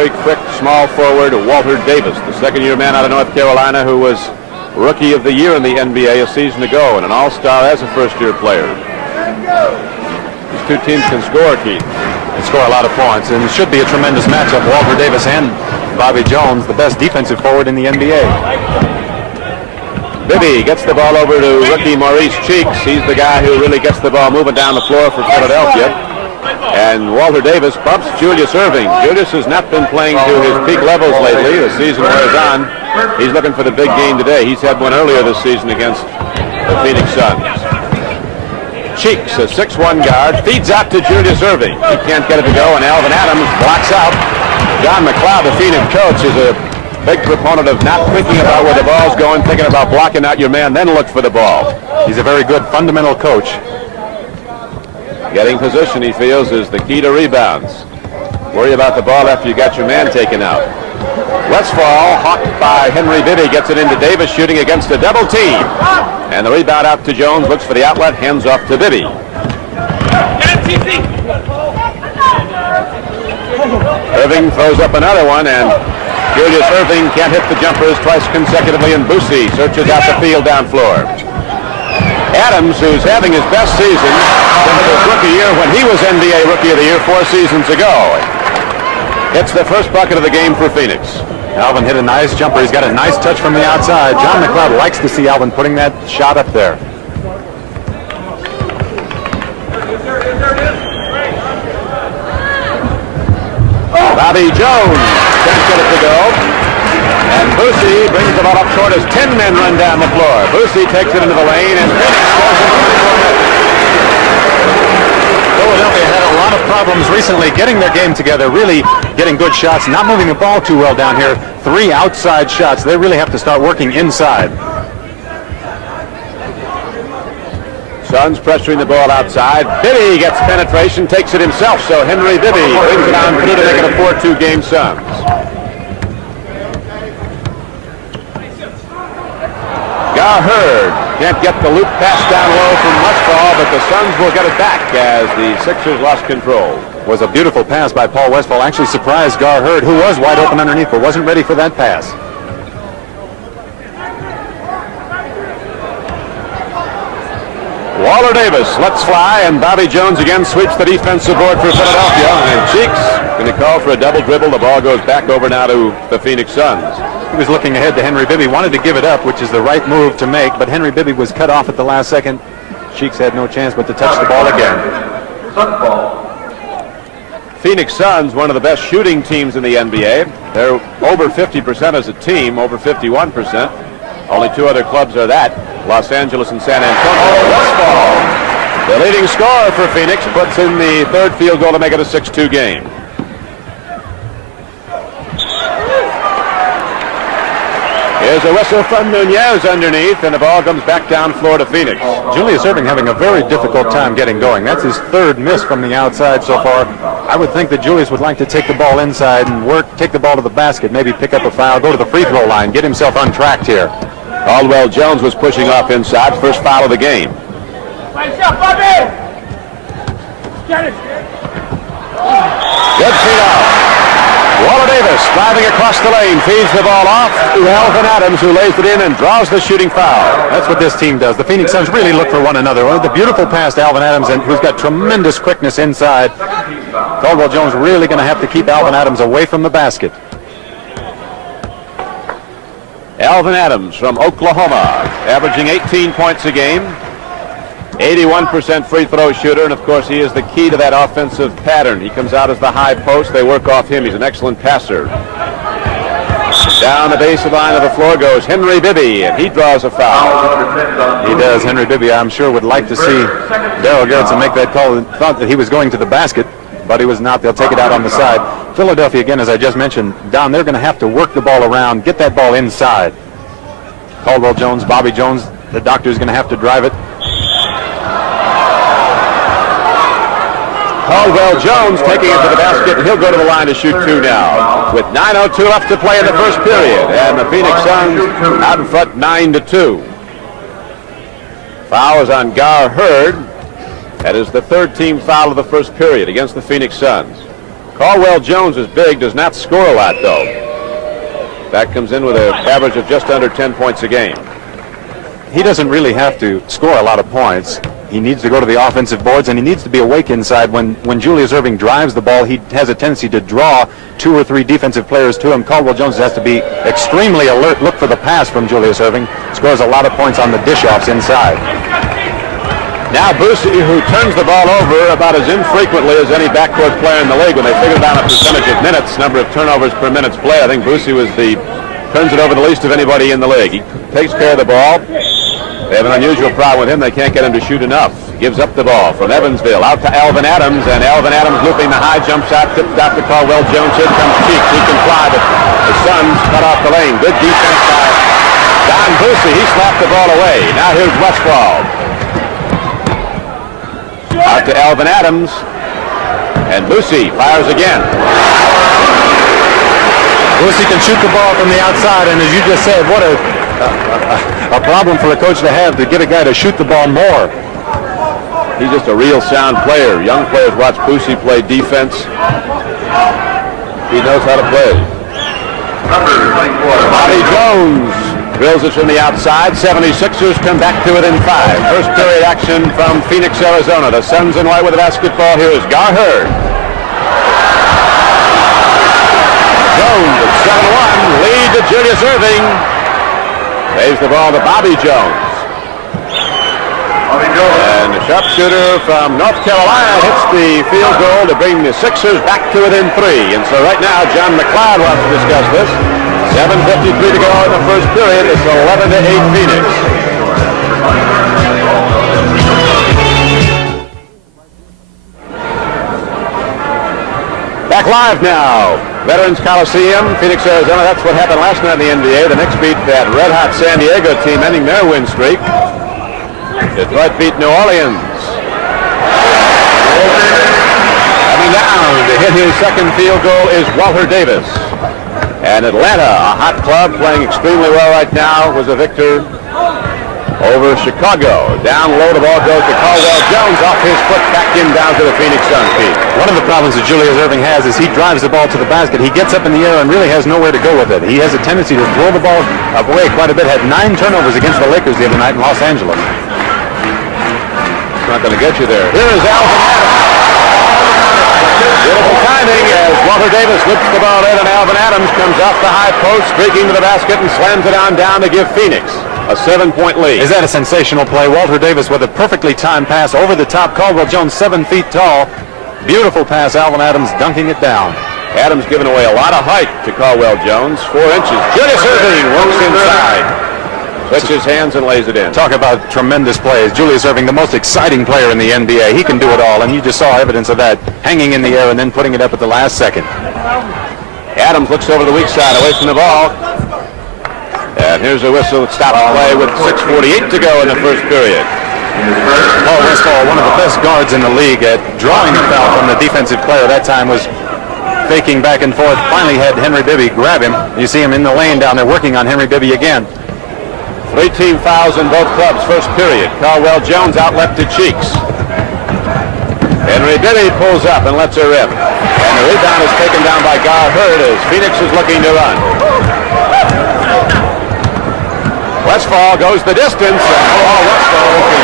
very quick small forward, Walter Davis, the second-year man out of North Carolina who was Rookie of the Year in the NBA a season ago and an all-star as a first-year player. These two teams can score, Keith. They score a lot of points, and it should be a tremendous matchup. Walter Davis and Bobby Jones, the best defensive forward in the NBA. Bibby gets the ball over to rookie Maurice Cheeks. He's the guy who really gets the ball moving down the floor for Philadelphia. And Walter Davis bumps Julius Erving. Julius has not been playing to his peak levels lately. The season wears on. He's looking for the big game today. He's had one earlier this season against the Phoenix Suns. Cheeks, a 6'1" guard, feeds out to Julius Erving. He can't get it to go, and Alvin Adams blocks out. John McLeod, the Phoenix coach, is a big proponent of not thinking about where the ball's going, thinking about blocking out your man, then look for the ball. He's a very good fundamental coach. Getting position, he feels, is the key to rebounds. Worry about the ball after you got your man taken out. Westphal, hawked by Henry Bibby, gets it into Davis, shooting against a double team. And the rebound out to Jones, looks for the outlet, hands off to Bibby. Erving throws up another one, and Julius Erving can't hit the jumpers twice consecutively, and Boosie searches out the field down floor. Adams, who's having his best season since his rookie year when he was NBA Rookie of the Year 4 seasons ago, hits the first bucket of the game for Phoenix. Alvin hit a nice jumper. He's got a nice touch from the outside. John McLeod likes to see Alvin putting that shot up there. Bobby Jones can't get it to go. And Boosie brings the ball up short as 10 men run down the floor. Boosie takes it into the lane, and Phoenix goes in 24 minutes. Philadelphia had a lot of problems recently getting their game together, really getting good shots, not moving the ball too well down here. 3 outside shots. They really have to start working inside. Suns pressuring the ball outside. Bibby gets penetration, takes it himself, so Henry Bibby brings it on through to make it a 4-2 game Suns. Gar Hurd can't get the loop pass down low from Westphal, but the Suns will get it back as the Sixers lost control. Was a beautiful pass by Paul Westphal. Actually surprised Gar Hurd, who was wide open underneath, but wasn't ready for that pass. Walter Davis lets fly, and Bobby Jones again sweeps the defensive board for Philadelphia. And Cheeks going to call for a double dribble. The ball goes back over now to the Phoenix Suns. He was looking ahead to Henry Bibby, wanted to give it up, which is the right move to make, but Henry Bibby was cut off at the last second. Cheeks had no chance but to touch the ball again. Phoenix Suns, one of the best shooting teams in the NBA. They're over 50% as a team, over 51%. Only 2 other clubs are that, Los Angeles and San Antonio. Westphal, the leading scorer for Phoenix, puts in the 3rd field goal to make it a 6-2 game. Here's a whistle from Nunez underneath, and the ball comes back down floor to Phoenix. Julius Erving having a very difficult time getting going. That's his 3rd miss from the outside so far. I would think that Julius would like to take the ball inside and take the ball to the basket, maybe pick up a foul, go to the free throw line, get himself untracked here. Caldwell Jones was pushing off inside, first foul of the game. Good feed out. Walter Davis driving across the lane, feeds the ball off to Alvin Adams, who lays it in and draws the shooting foul. That's what this team does. The Phoenix Suns really look for one another. The beautiful pass to Alvin Adams, and who's got tremendous quickness inside. Caldwell Jones really going to have to keep Alvin Adams away from the basket. Alvin Adams from Oklahoma, averaging 18 points a game, 81% free throw shooter, and of course he is the key to that offensive pattern. He comes out as the high post, they work off him, he's an excellent passer. Down the baseline of the floor goes Henry Bibby, and he draws a foul. He does. Henry Bibby, I'm sure, would like to see Darryl Garretson make that call, and thought that he was going to the basket, but he was not. They'll take it out on the side. Philadelphia, again, as I just mentioned, Don, they're going to have to work the ball around, get that ball inside. Caldwell Jones, Bobby Jones, the doctor's going to have to drive it. Caldwell Jones taking it to the basket, and he'll go to the line to shoot 2 now. With 9:02 left to play in the first period, and the Phoenix Suns out in front 9-2. Foul is on Gar Hurd. That is the 3rd team foul of the first period against the Phoenix Suns. Caldwell Jones is big, does not score a lot, though. That comes in with an average of just under 10 points a game. He doesn't really have to score a lot of points. He needs to go to the offensive boards, and he needs to be awake inside. When Julius Erving drives the ball, he has a tendency to draw 2 or 3 defensive players to him. Caldwell Jones has to be extremely alert, look for the pass from Julius Erving. Scores a lot of points on the dish-offs inside. Now Boosie, who turns the ball over about as infrequently as any backcourt player in the league. When they figured out a percentage of minutes, number of turnovers per minute's play, I think Boosie turns it over the least of anybody in the league. He takes care of the ball. They have an unusual problem with him. They can't get him to shoot enough. Gives up the ball from Evansville out to Alvin Adams, and Alvin Adams looping the high jump shot, tipped out to Caldwell Jones. Here comes Cheeks. He can fly, but the Suns cut off the lane. Good defense by Don Boosie. He slapped the ball away. Now here's Westfall. Out to Alvin Adams, and Boosie fires again. Boosie can shoot the ball from the outside, and as you just said, what a problem for a coach to have, to get a guy to shoot the ball more. He's just a real sound player. Young players watch Boosie play defense. He knows how to play. Bobby Jones drills it from the outside. 76ers come back to within 5. First period action from Phoenix, Arizona. The Suns in white with the basketball. Here is Gar Heard. Jones at 7-1. Lead to Julius Erving. Saves the ball to Bobby Jones. And the sharpshooter from North Carolina hits the field goal to bring the Sixers back to within 3. And so right now, John McLeod wants to discuss this. 7:53 to go in the first period. It's 11-8 Phoenix. Back live now. Veterans Coliseum, Phoenix, Arizona. That's what happened last night in the NBA. The Knicks beat that red-hot San Diego team, ending their win streak. Detroit beat New Orleans. Coming down to hit his second field goal is Walter Davis. And Atlanta, a hot club playing extremely well right now, was a victor over Chicago. Down low, the ball goes to Caldwell Jones, off his foot, back in down to the Phoenix Suns feet. One of the problems that Julius Erving has is he drives the ball to the basket. He gets up in the air and really has nowhere to go with it. He has a tendency to throw the ball away quite a bit. Had 9 turnovers against the Lakers the other night in Los Angeles. It's not going to get you there. Here is Alvin Adams. Beautiful timing as Walter Davis loops the ball in, and Alvin Adams comes off the high post, streaking to the basket and slams it on down to give Phoenix a 7-point lead. Is that a sensational play? Walter Davis with a perfectly timed pass over the top. Caldwell Jones 7 feet tall. Beautiful pass. Alvin Adams dunking it down. Adams giving away a lot of height to Caldwell Jones. 4 inches. Julius Erving works inside. Switches hands and lays it in. Talk about tremendous plays. Julius Erving, the most exciting player in the NBA. He can do it all, and you just saw evidence of that, hanging in the air and then putting it up at the last second. Adams looks over the weak side, away from the ball. And here's a whistle that stops play with 6:48 to go in the first period. Paul Westphal, one of the best guards in the league at drawing a foul from the defensive player that time, was faking back and forth. Finally had Henry Bibby grab him. You see him in the lane down there working on Henry Bibby again. 3 team fouls in both clubs, first period. Caldwell Jones out left to Cheeks. Henry Bibby pulls up and lets her rip. And the rebound is taken down by Gar Heard as Phoenix is looking to run. Westphal goes the distance, and Paul Westphal can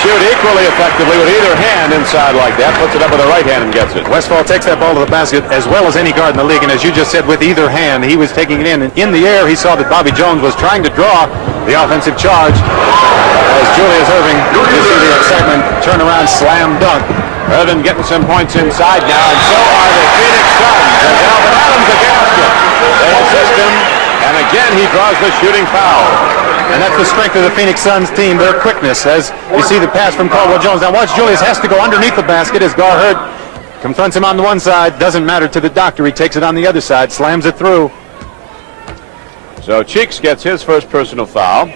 shoot equally effectively with either hand inside like that. Puts it up with the right hand and gets it. Westphal takes that ball to the basket as well as any guard in the league, and as you just said, with either hand, he was taking it in. And in the air, he saw that Bobby Jones was trying to draw the offensive charge. As Julius Erving, you see the excitement, turn around, slam dunk. Erving getting some points inside now, and so are the Phoenix Suns. As Alvin Adams against him. They assist him, and again he draws the shooting foul. And that's the strength of the Phoenix Suns team, their quickness, as you see the pass from Caldwell Jones. Now watch, Julius has to go underneath the basket as Gar Heard confronts him on the one side. Doesn't matter to the doctor. He takes it on the other side, slams it through. So Cheeks gets his first personal foul.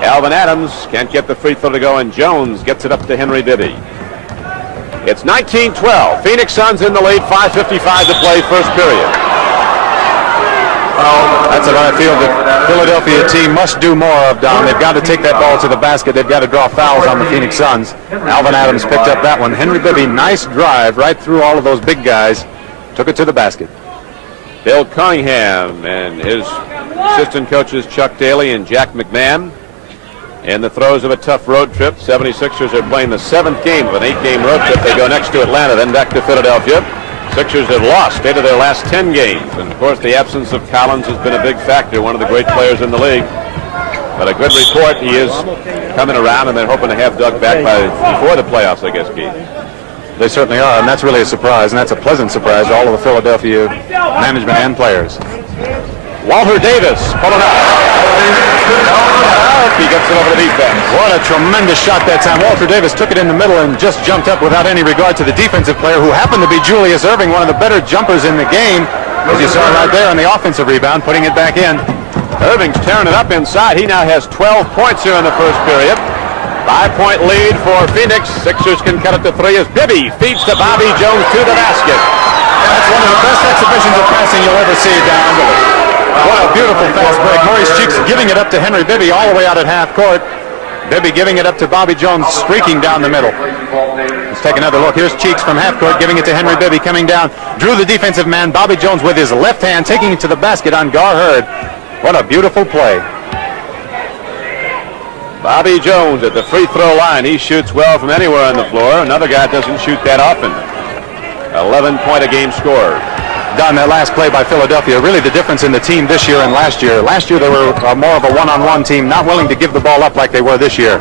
Alvin Adams can't get the free throw to go, and Jones gets it up to Henry Bibby. It's 19-12. Phoenix Suns in the lead, 5:55 to play, first period. That's what I feel the Philadelphia team must do more of, Don. They've got to take that ball to the basket. They've got to draw fouls on the Phoenix Suns. Alvin Adams picked up that one. Henry Bibby, nice drive right through all of those big guys. took it to the basket. Bill Cunningham and his assistant coaches Chuck Daly and Jack McMahon in the throes of a tough road trip. 76ers are playing the 7th game of an 8-game road trip. They go next to Atlanta, then back to Philadelphia. Sixers have lost 8 of their last 10 games. And, of course, the absence of Collins has been a big factor, one of the great players in the league. But a good report, he is coming around, and they're hoping to have Doug back before the playoffs, I guess, Keith. They certainly are, and that's really a surprise, and that's a pleasant surprise to all of the Philadelphia management and players. Walter Davis pulling up. He gets it over the defense. What a tremendous shot that time. Walter Davis took it in the middle and just jumped up without any regard to the defensive player, who happened to be Julius Erving, one of the better jumpers in the game, as you saw right there on the offensive rebound, putting it back in. Irving's tearing it up inside. He now has 12 points here in the first period. 5-point lead for Phoenix. Sixers can cut it to 3 as Bibby feeds to Bobby Jones to the basket. That's one of the best exhibitions of passing you'll ever see down. What a beautiful fast break. Maurice Cheeks giving it up to Henry Bibby all the way out at half court. Bibby giving it up to Bobby Jones, streaking down the middle. Let's take another look. Here's Cheeks from half court giving it to Henry Bibby, coming down. Drew the defensive man, Bobby Jones, with his left hand, taking it to the basket on Gar Hurd. What a beautiful play. Bobby Jones at the free throw line. He shoots well from anywhere on the floor. Another guy doesn't shoot that often. 11-point-a-game scorer. Don, that last play by Philadelphia, really the difference in the team this year and last year. Last year they were more of a one-on-one team, not willing to give the ball up like they were this year.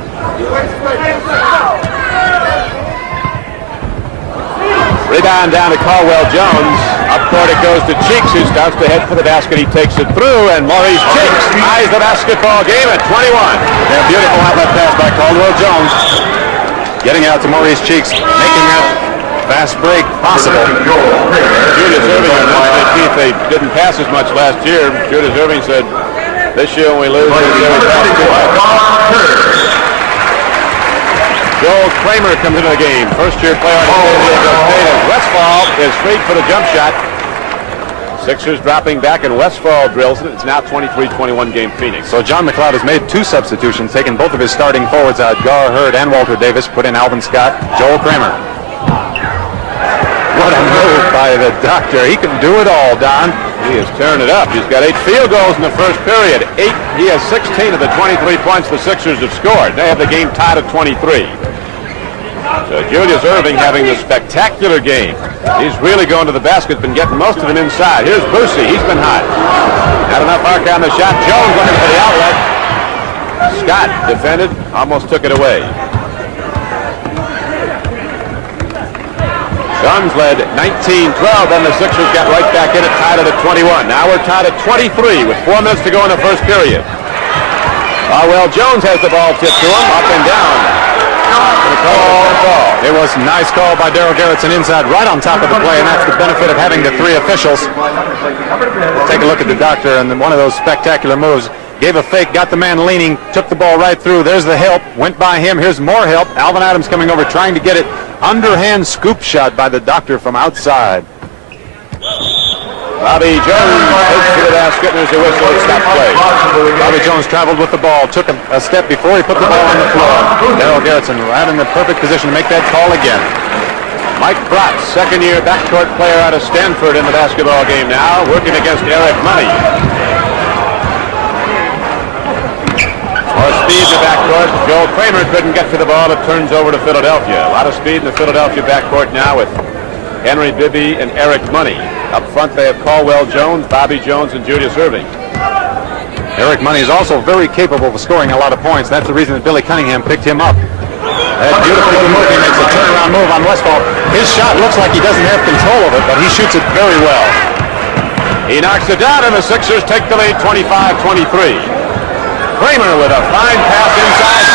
Rebound down to Caldwell Jones. Up court it goes to Cheeks, who starts to head for the basket. He takes it through, and Maurice Cheeks ties the basketball game at 21. And a beautiful outlet pass by Caldwell Jones. Getting out to Maurice Cheeks, making that fast break possible. Julius Erving and Keith, they didn't pass as much last year. Julius Erving said, this year when we lose, we pass too much. Joel Kramer comes into the game. First-year player on the state. Westfall is freed for the jump shot. Sixers dropping back, and Westfall drills it. It's now 23-21 game Phoenix. So John McLeod has made 2 substitutions, taking both of his starting forwards out, Gar Hurd and Walter Davis, put in Alvin Scott, Joel Kramer. What a move by the doctor. He can do it all, Don. He is tearing it up. He's got 8 field goals in the first period. He has 16 of the 23 points the Sixers have scored. They have the game tied at 23. So Julius Erving having a spectacular game. He's really going to the basket, been getting most of them inside. Here's Boosie. He's been hot. Not enough arc on the shot. Jones looking for the outlet. Scott defended, almost took it away. Suns led 19-12, then the Sixers got right back in it, tied it at 21. Now we're tied at 23 with 4 minutes to go in the first period. Caldwell Jones has the ball tipped to him, up and down. It was a nice call by Darryl Garrettson inside, right on top of the play, and that's the benefit of having the 3 officials. Take a look at the doctor, and one of those spectacular moves. Gave a fake, got the man leaning, took the ball right through. There's the help, went by him. Here's more help. Alvin Adams coming over, trying to get it. Underhand scoop shot by the doctor from outside. Bobby Jones takes to the basket, and there's a whistle. It's stop play. Bobby Jones traveled with the ball, took a step before he put the ball on the floor. Darryl Garrettson right in the perfect position to make that call again. Mike Bratz, second-year backcourt player out of Stanford in the basketball game now, working against Eric Money. More speed in the backcourt. Joel Kramer couldn't get to the ball. It turns over to Philadelphia. A lot of speed in the Philadelphia backcourt now with Henry Bibby and Eric Money. Up front they have Caldwell Jones, Bobby Jones, and Julius Erving. Eric Money is also very capable of scoring a lot of points. That's the reason that Billy Cunningham picked him up. That beautifully good move. He makes a turnaround move on Westfall. His shot looks like he doesn't have control of it, but he shoots it very well. He knocks it down, and the Sixers take the lead 25-23. Kramer with a fine pass inside.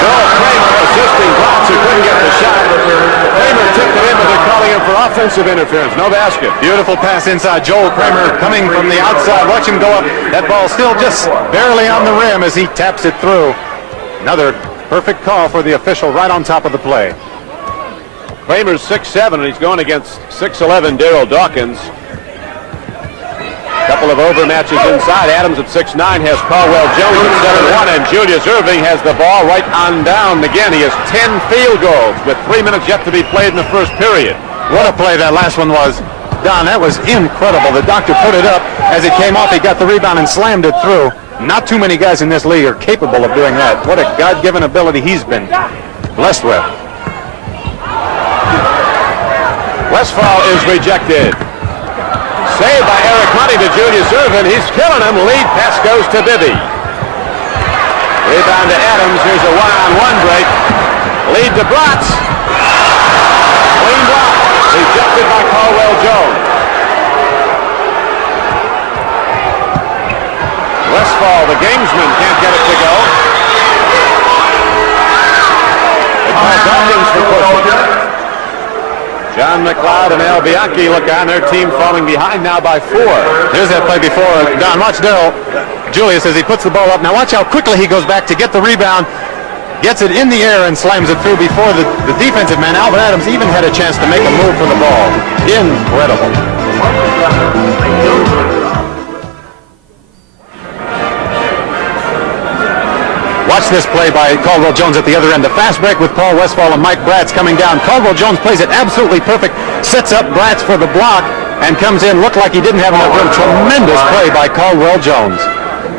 Joel Kramer assisting Bratz, who couldn't get the shot. Kramer tipped it in, but they're calling him for offensive interference. No basket. Beautiful pass inside. Joel Kramer coming from the outside. Watch him go up. That ball still just barely on the rim as he taps it through. Another perfect call for the official right on top of the play. Kramer's 6'7", and he's going against 6'11" Darryl Dawkins. Couple of overmatches inside. Adams at 6'9" has Caldwell Jones at 7'1", and Julius Erving has the ball right on down again. He has 10 field goals with 3 minutes yet to be played in the first period. What a play that last one was. Don, that was incredible. The doctor put it up. As it came off, he got the rebound and slammed it through. Not too many guys in this league are capable of doing that. What a God-given ability he's been blessed with. Westphal is rejected. Saved by Eric Money to Julius Erving. He's killing him. Lead pass goes to Bibby. Rebound to Adams. Here's a one-on-one break. Lead to Bratz. Clean block. Rejected by Caldwell Jones. Westphal, the gamesman, can't get it to go. They call Dawkins for pushing. John McLeod and Al Bianchi look on. Their team falling behind now by 4. Here's that play before. Don, watch Darrell Julius as he puts the ball up. Now watch how quickly he goes back to get the rebound. Gets it in the air and slams it through before the defensive man, Alvin Adams, even had a chance to make a move for the ball. Incredible. Watch this play by Caldwell Jones at the other end. The fast break with Paul Westphal and Mike Bratz coming down. Caldwell Jones plays it absolutely perfect. Sets up Bratz for the block and comes in. Looked like he didn't have enough room. Tremendous play by Caldwell Jones.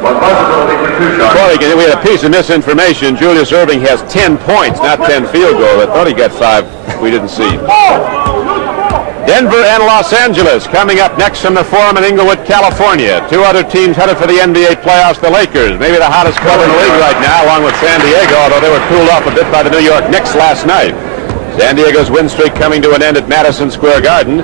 Before we had a piece of misinformation. Julius Erving has 10 points, not 10 field goals. I thought he got 5. We didn't see. Denver and Los Angeles coming up next from the Forum in Inglewood, California. 2 other teams headed for the NBA playoffs. The Lakers, maybe the hottest club in the league right now, along with San Diego, although they were cooled off a bit by the New York Knicks last night. San Diego's win streak coming to an end at Madison Square Garden.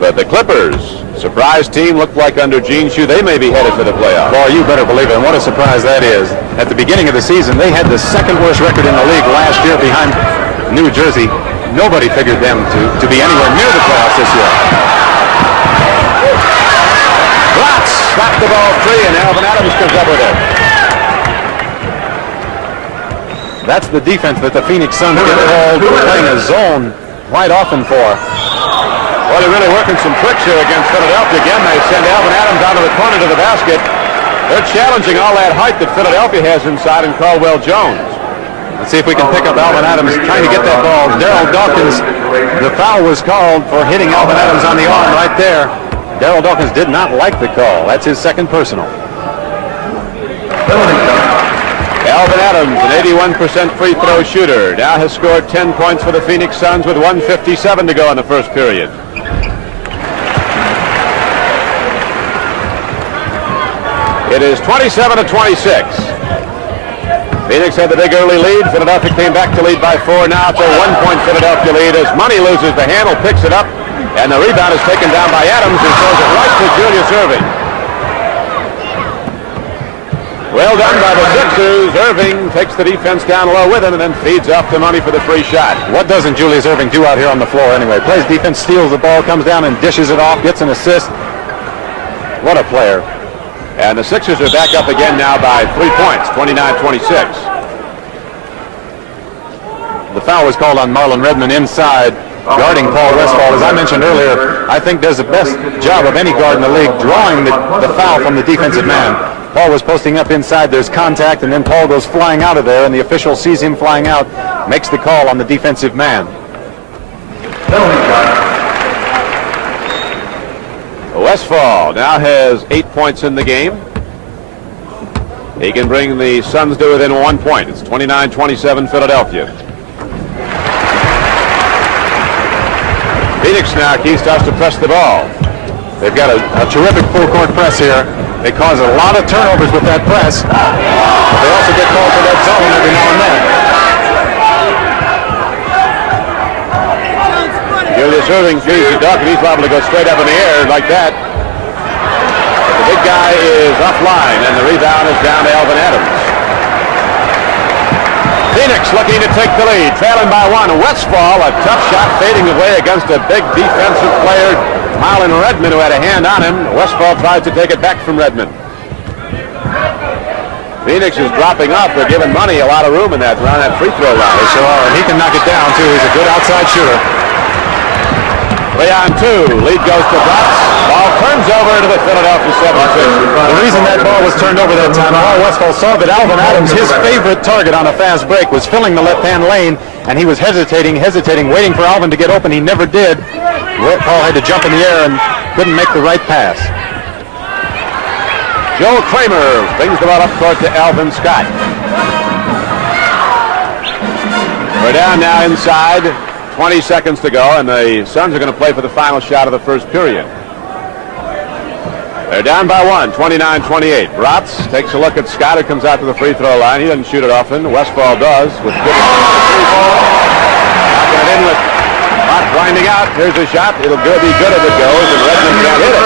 But the Clippers, surprise team, looked like under Gene Shue they may be headed for the playoffs. Boy, you better believe it. And what a surprise that is. At the beginning of the season, they had the second worst record in the league last year behind New Jersey. Nobody figured them to be anywhere near the playoffs this year. Bratz slapped the ball free, and Alvin Adams comes up with it. That's the defense that the Phoenix Suns get called for playing a zone quite often for. Well, they're really working some tricks here against Philadelphia. Again, they send Alvin Adams out of the corner to the basket. They're challenging all that height that Philadelphia has inside and Caldwell Jones. Let's see if we can pick up Alvin Adams trying to get that ball. Darrell Dawkins, the foul was called for hitting Alvin Adams on the arm right there. Darrell Dawkins did not like the call. That's his second personal. Alvin Adams, an 81% free throw shooter, now has scored 10 points for the Phoenix Suns with 1:57 to go in the first period. It is 27-26. Phoenix had the big early lead. Philadelphia came back to lead by 4. Now it's a 1-point Philadelphia lead as Money loses the handle, picks it up, and the rebound is taken down by Adams, who throws it right to Julius Erving. Well done by the Sixers. Erving takes the defense down low with him and then feeds off to Money for the free shot. What doesn't Julius Erving do out here on the floor anyway? Plays defense, steals the ball, comes down and dishes it off, gets an assist. What a player. And the Sixers are back up again now by 3 points, 29-26. The foul was called on Marlon Redmond inside, guarding Paul Westphal. As I mentioned earlier, I think does the best job of any guard in the league, drawing the foul from the defensive man. Paul was posting up inside, there's contact, and then Paul goes flying out of there, and the official sees him flying out, makes the call on the defensive man. Westphal now has 8 points in the game. He can bring the Suns to within 1 point. It's 29-27 Philadelphia. Phoenix now, Keith, starts to press the ball. They've got a terrific full court press here. They cause a lot of turnovers with that press. But they also get called for that zone every now and then. Julius Erving feeds the duck, and he's liable to go straight up in the air like that. But the big guy is offline, and the rebound is down to Alvin Adams. Phoenix looking to take the lead, trailing by 1. Westphal, a tough shot fading away against a big defensive player, Marlon Redmond, who had a hand on him. Westphal tries to take it back from Redmond. Phoenix is dropping off. They're giving Money a lot of room in that around that free throw line. They sure are, and he can knock it down, too. He's a good outside shooter. 3-on-2. Lead goes to Bratz. Ball turns over to the Philadelphia 76ers. The reason that ball was turned over that time, Paul Westphal saw that Alvin Adams, his favorite target on a fast break, was filling the left-hand lane, and he was hesitating, waiting for Alvin to get open. He never did. Paul had to jump in the air and couldn't make the right pass. Joe Kramer brings the ball up court to Alvin Scott. We're down now inside. 20 seconds to go, and the Suns are going to play for the final shot of the first period. They're down by one, 29-28. Bratz takes a look at Scott, who comes out to the free throw line. He doesn't shoot it often. Westphal does with good. Knocking it in with Bratz winding out. Here's a shot. It'll be good if it goes, and Redmond can't hit it.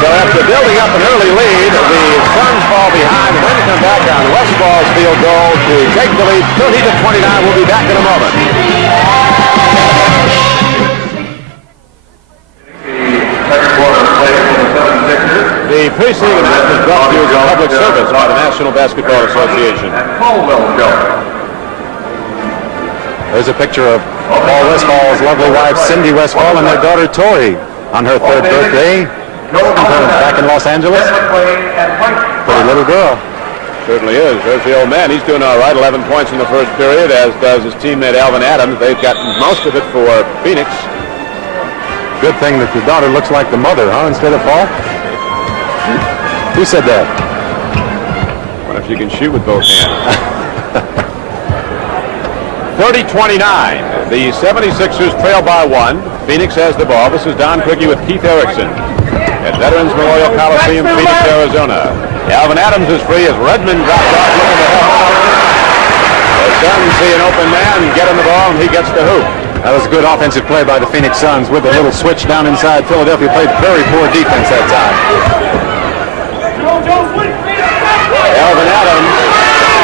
So after building up an early lead, the Suns fall behind and then come back on Westphal's field goal to take the lead 30-29. We'll be back in a moment. The preceding announcement brought to you as a public service by the National Basketball Association. There's a picture of Paul Westphal's lovely wife, Cindy Westphal, and their daughter, Tori, on her third birthday. Back in Los Angeles. Pretty little girl. Certainly is. There's the old man. He's doing all right. 11 points in the first period, as does his teammate Alvin Adams. They've gotten most of it for Phoenix. Good thing that the daughter looks like the mother, huh, instead of Paul? Who said that? What if you can shoot with both hands? 30-29. The 76ers trail by one. Phoenix has the ball. This is Don Quickie with Keith Erickson at Veterans Memorial Coliseum, Phoenix, Arizona. Alvin Adams is free as Redmond drops off looking to help out. The Suns see an open man, get him the ball, and he gets the hoop. That was a good offensive play by the Phoenix Suns with a little switch down inside. Philadelphia played very poor defense that time. Alvin Adams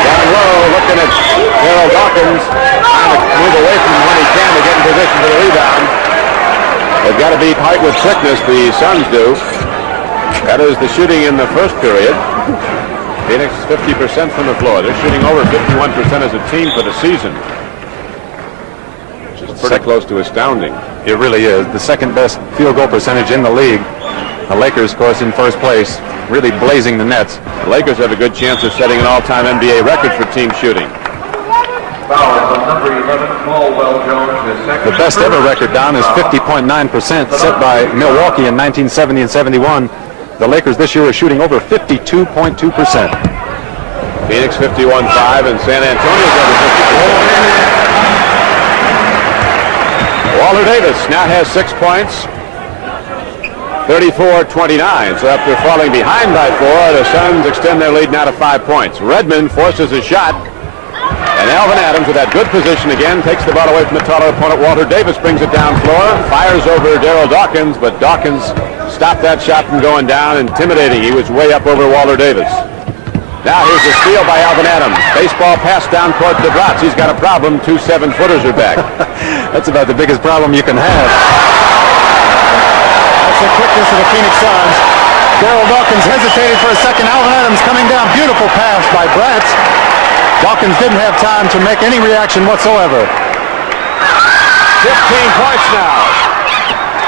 down low looking at Daryl Dawkins, trying to move away from him when he can to get in position for the rebound. They've got to be tight with quickness, the Suns do. That is the shooting in the first period. Phoenix 50% from the floor. They're shooting over 51% as a team for the season, which is pretty close to astounding. It really is. The second best field goal percentage in the league. The Lakers, of course, in first place, really blazing the nets. The Lakers have a good chance of setting an all-time NBA record for team shooting. The best ever record, Don, is 50.9% set by Milwaukee in 1970 and 71. The Lakers this year are shooting over 52.2%. Phoenix 51.5 and San Antonio's over 50%. Walter Davis now has 6 points. 34-29. So after falling behind by 4, the Suns extend their lead now to 5 points. Redmond forces a shot. And Alvin Adams, with that good position again, takes the ball away from the taller opponent. Walter Davis brings it down floor, fires over Daryl Dawkins, but Dawkins stopped that shot from going down, intimidating. He was way up over Walter Davis. Now here's a steal by Alvin Adams. Baseball pass down court to Bratz. He's got a problem. 2 7-footers are back. That's about the biggest problem you can have. That's the quickness of the Phoenix Suns. Daryl Dawkins hesitated for a second. Alvin Adams coming down. Beautiful pass by Bratz. Dawkins didn't have time to make any reaction whatsoever. 15 points now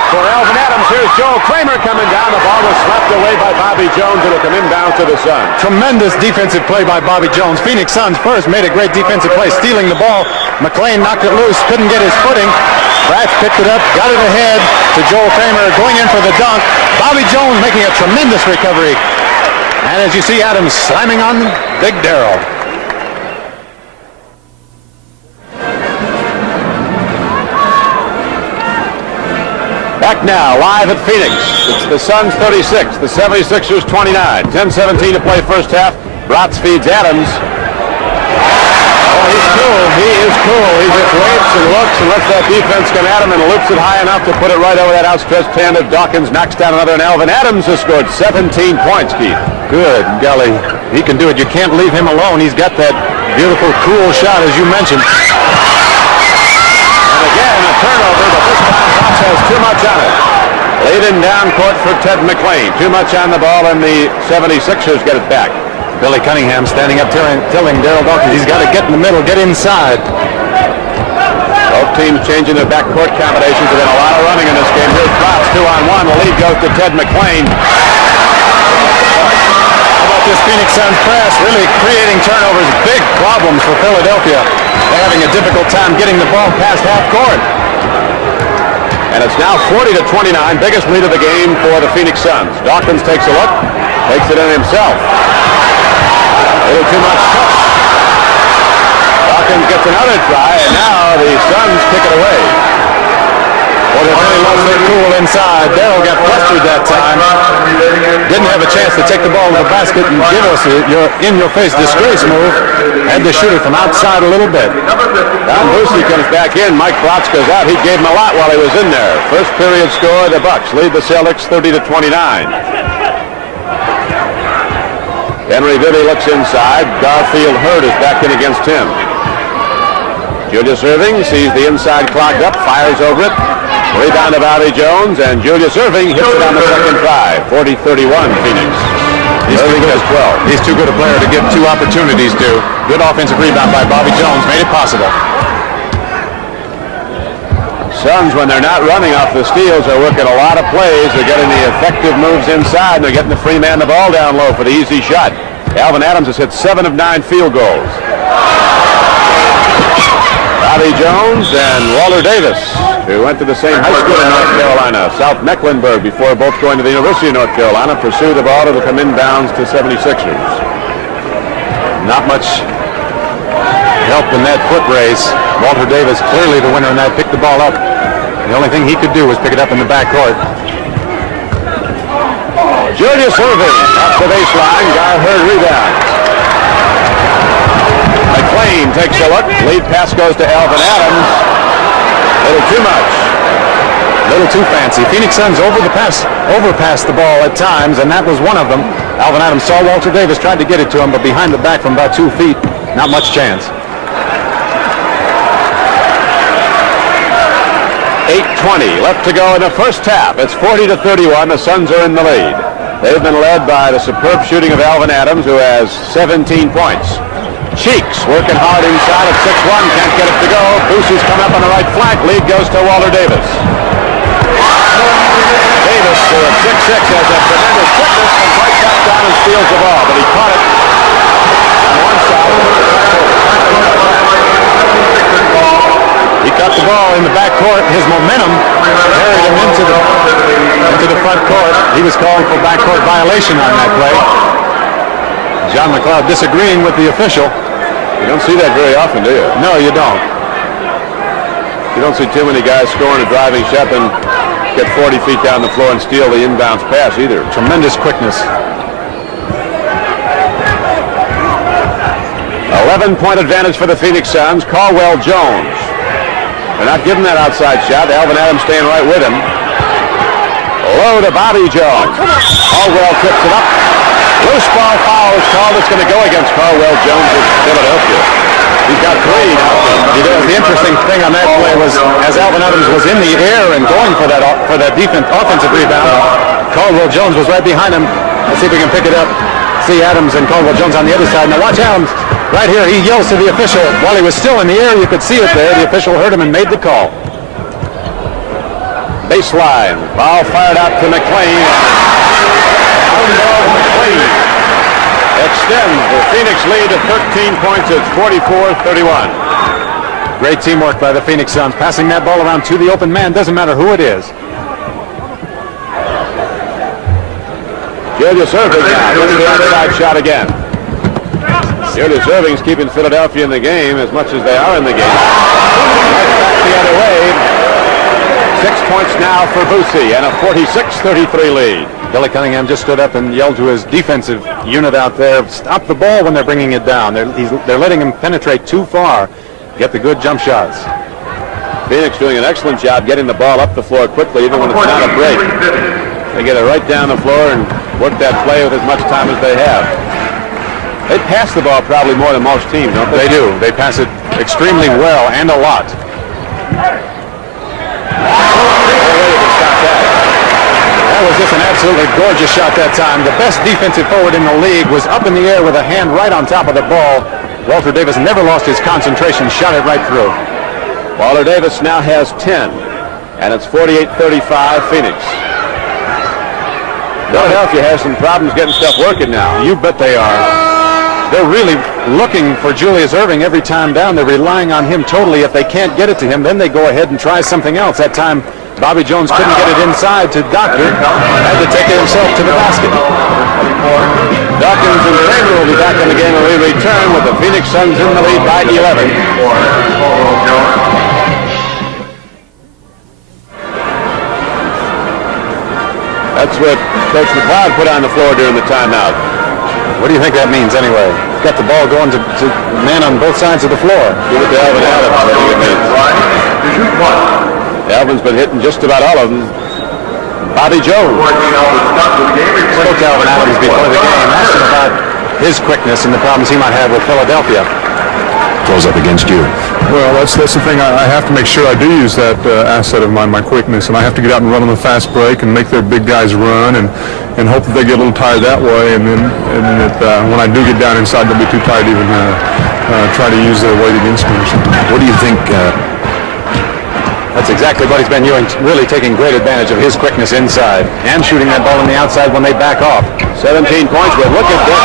for Alvin Adams. Here's Joel Kramer coming down. The ball was slapped away by Bobby Jones. It'll come inbound to the Suns. Tremendous defensive play by Bobby Jones. Phoenix Suns first made a great defensive play, stealing the ball. McClain knocked it loose, couldn't get his footing. Bratz picked it up, got it ahead to Joel Kramer, going in for the dunk. Bobby Jones making a tremendous recovery. And as you see, Adams slamming on Big Daryl. Back now, live at Phoenix. It's the Suns 36, the 76ers 29. 10-17 to play first half. Bratz feeds Adams. Oh, he's cool. He is cool. He just waits and looks and lets that defense come at him and loops it high enough to put it right over that outstretched hand of Dawkins. Knocks down another, and Alvin Adams has scored 17 points, Keith. Good golly. He can do it. You can't leave him alone. He's got that beautiful, cool shot, as you mentioned. And again, a turnover, but this time Fox has too much on it. Leading down court for Ted McClain. Too much on the ball, and the 76ers get it back. Billy Cunningham standing up telling Daryl Dawkins he's got to get in the middle, get inside. Both teams changing their backcourt combinations. There's been a lot of running in this game. Here's Botts, 2-on-1. The lead goes to Ted McClain. How about this Phoenix Suns press? Really creating turnovers. Big problems for Philadelphia. They're having a difficult time getting the ball past half court. And it's now 40-29, biggest lead of the game for the Phoenix Suns. Dawkins takes a look, takes it in himself. A little too much touch. Dawkins gets another try, and now the Suns kick it away. Well, they really lost their cool inside. Darrell got flustered that time. Didn't have a chance to take the ball to the basket and give us your in-your-face disgrace move. Had to shoot it from outside a little bit. Don Boosie comes back in. Mike Botts goes out. He gave him a lot while he was in there. First period score, the Bucks lead the Celtics 30-29. Henry Bibby looks inside. Garfield Hurd is back in against him. Julius Erving sees the inside clogged up, fires over it. Rebound to Bobby Jones, and Julius Erving hits it on the second try. 40-31 Phoenix. Erving has 12. He's too good a player to give two opportunities to. Good offensive rebound by Bobby Jones made it possible. Suns, when they're not running off the steals, are working a lot of plays. They're getting the effective moves inside. They're getting the free man the ball down low for the easy shot. Alvin Adams has hit 7 of 9 field goals. Bobby Jones and Walter Davis, who went to the same high school in North Carolina, South Mecklenburg, before both going to the University of North Carolina, pursue the ball. It'll come inbounds to 76ers. Not much help in that foot race. Walter Davis, clearly the winner in that, picked the ball up. The only thing he could do was pick it up in the backcourt. Julius Erving off the baseline. Hurd rebounds. McClain takes a look. Lead pass goes to Alvin Adams. A little too much. A little too fancy. Phoenix Suns overpassed the ball at times, and that was one of them. Alvin Adams saw Walter Davis, tried to get it to him, but behind the back from about 2 feet, not much chance. 8:20 left to go in the first half. It's 40-31. The Suns are in the lead. They've been led by the superb shooting of Alvin Adams, who has 17 points. Cheeks working hard inside at 6-1. Can't get it to go. Boosie's come up on the right flank. Lead goes to Walter Davis. Davis, who at 6'6", has a tremendous quickness, and right back down and steals the ball. But he caught it on one side. He caught the ball in the backcourt. His momentum carried him into the front court. He was calling for backcourt violation on that play. John McLeod disagreeing with the official. You don't see that very often, do you? No, you don't. You don't see too many guys scoring a driving shot and get 40 feet down the floor and steal the inbounds pass either. Tremendous quickness. 11-point advantage for the Phoenix Suns. Caldwell Jones. They're not giving that outside shot. Alvin Adams staying right with him. Low to Bobby Jones. Caldwell tips it up. Loose ball foul is called. It's going to go against Caldwell Jones of Philadelphia. He's got 3 now. He does. The interesting thing on that play was, as Alvin Adams was in the air and going for that offensive rebound, Caldwell Jones was right behind him. Let's see if we can pick it up. See Adams and Caldwell Jones on the other side. Now watch Adams. Right here, he yells to the official. While he was still in the air, you could see it there. The official heard him and made the call. Baseline. Ball fired out to McClain. McClain extends the Phoenix lead to 13 points. It's 44-31. Great teamwork by the Phoenix Suns. Passing that ball around to the open man. Doesn't matter who it is. Julius Erving now gets the outside shot again. Julius Erving's keeping Philadelphia in the game as much as they are in the game. Right back the other way. 6 points now for Boosie and a 46-33 lead. Billy Cunningham just stood up and yelled to his defensive unit out there, stop the ball when they're bringing it down. They're letting him penetrate too far, get the good jump shots. Phoenix doing an excellent job getting the ball up the floor quickly, even when it's not a break. They get it right down the floor and work that play with as much time as they have. They pass the ball probably more than most teams, don't they? They do. They pass it extremely well and a lot. That was just an absolutely gorgeous shot that time. The best defensive forward in the league was up in the air with a hand right on top of the ball. Walter Davis never lost his concentration, shot it right through. Walter Davis now has 10, and it's 48-35 Phoenix. Philadelphia has some problems getting stuff working now. You bet they are. They're really looking for Julius Erving every time down. They're relying on him totally. If they can't get it to him, then they go ahead and try something else. That time, Bobby Jones couldn't get it inside to Doctor. Had to take it himself to the basket. Dawkins and Kramer will be back in the game when we return with the Phoenix Suns in the lead by 11. That's what Coach McLeod put on the floor during the timeout. What do you think that means anyway? Got the ball going to men on both sides of the floor. Give it to Alvin Adams. I think it means. Alvin's been hitting just about all of them. Bobby Jones. Spoke to Alvin Adams before the game, asked him about his quickness and the problems he might have with Philadelphia. Throws up against you. Well, that's the thing. I have to make sure I do use that asset of my quickness, and I have to get out and run on the fast break and make their big guys run, and hope that they get a little tired that way, and then when I do get down inside, they'll be too tired to even try to use their weight against me or something. What do you think? That's exactly what he's been doing, really taking great advantage of his quickness inside and shooting that ball on the outside when they back off. 17 points, but look at that.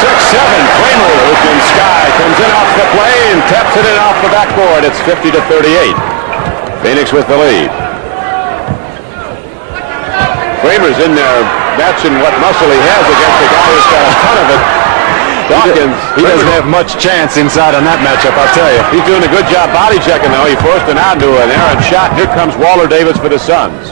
6-7. Kramer, who can sky, comes in off the play and taps it in off the backboard. It's 50-38. Phoenix with the lead. Kramer's in there matching what muscle he has against the guy who's got a ton of it. Dawkins. He doesn't have much chance inside on that matchup, I'll tell you. He's doing a good job body checking, though. He forced it out into an errant shot. Here comes Walter Davis for the Suns.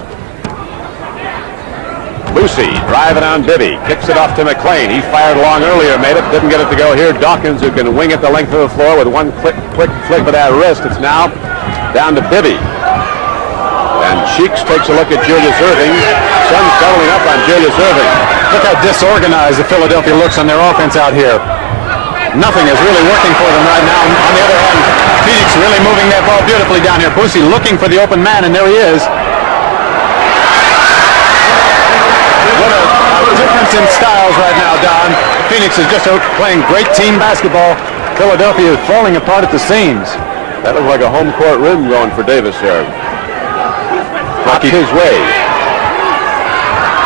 Boosie driving on Bibby. Kicks it off to McLean. He fired long earlier, made it. Didn't get it to go here. Dawkins, who can wing it the length of the floor with one quick flick of that wrist. It's now down to Bibby. And Cheeks takes a look at Julius Erving. Suns doubling up on Julius Erving. Look how disorganized the Philadelphia looks on their offense out here. Nothing is really working for them right now. On the other hand, Phoenix really moving that ball beautifully down here. Boosie looking for the open man, and there he is. What a difference in styles right now, Don. Phoenix is just playing great team basketball. Philadelphia is falling apart at the seams. That looks like a home court rim going for Davis here. Hockey his way.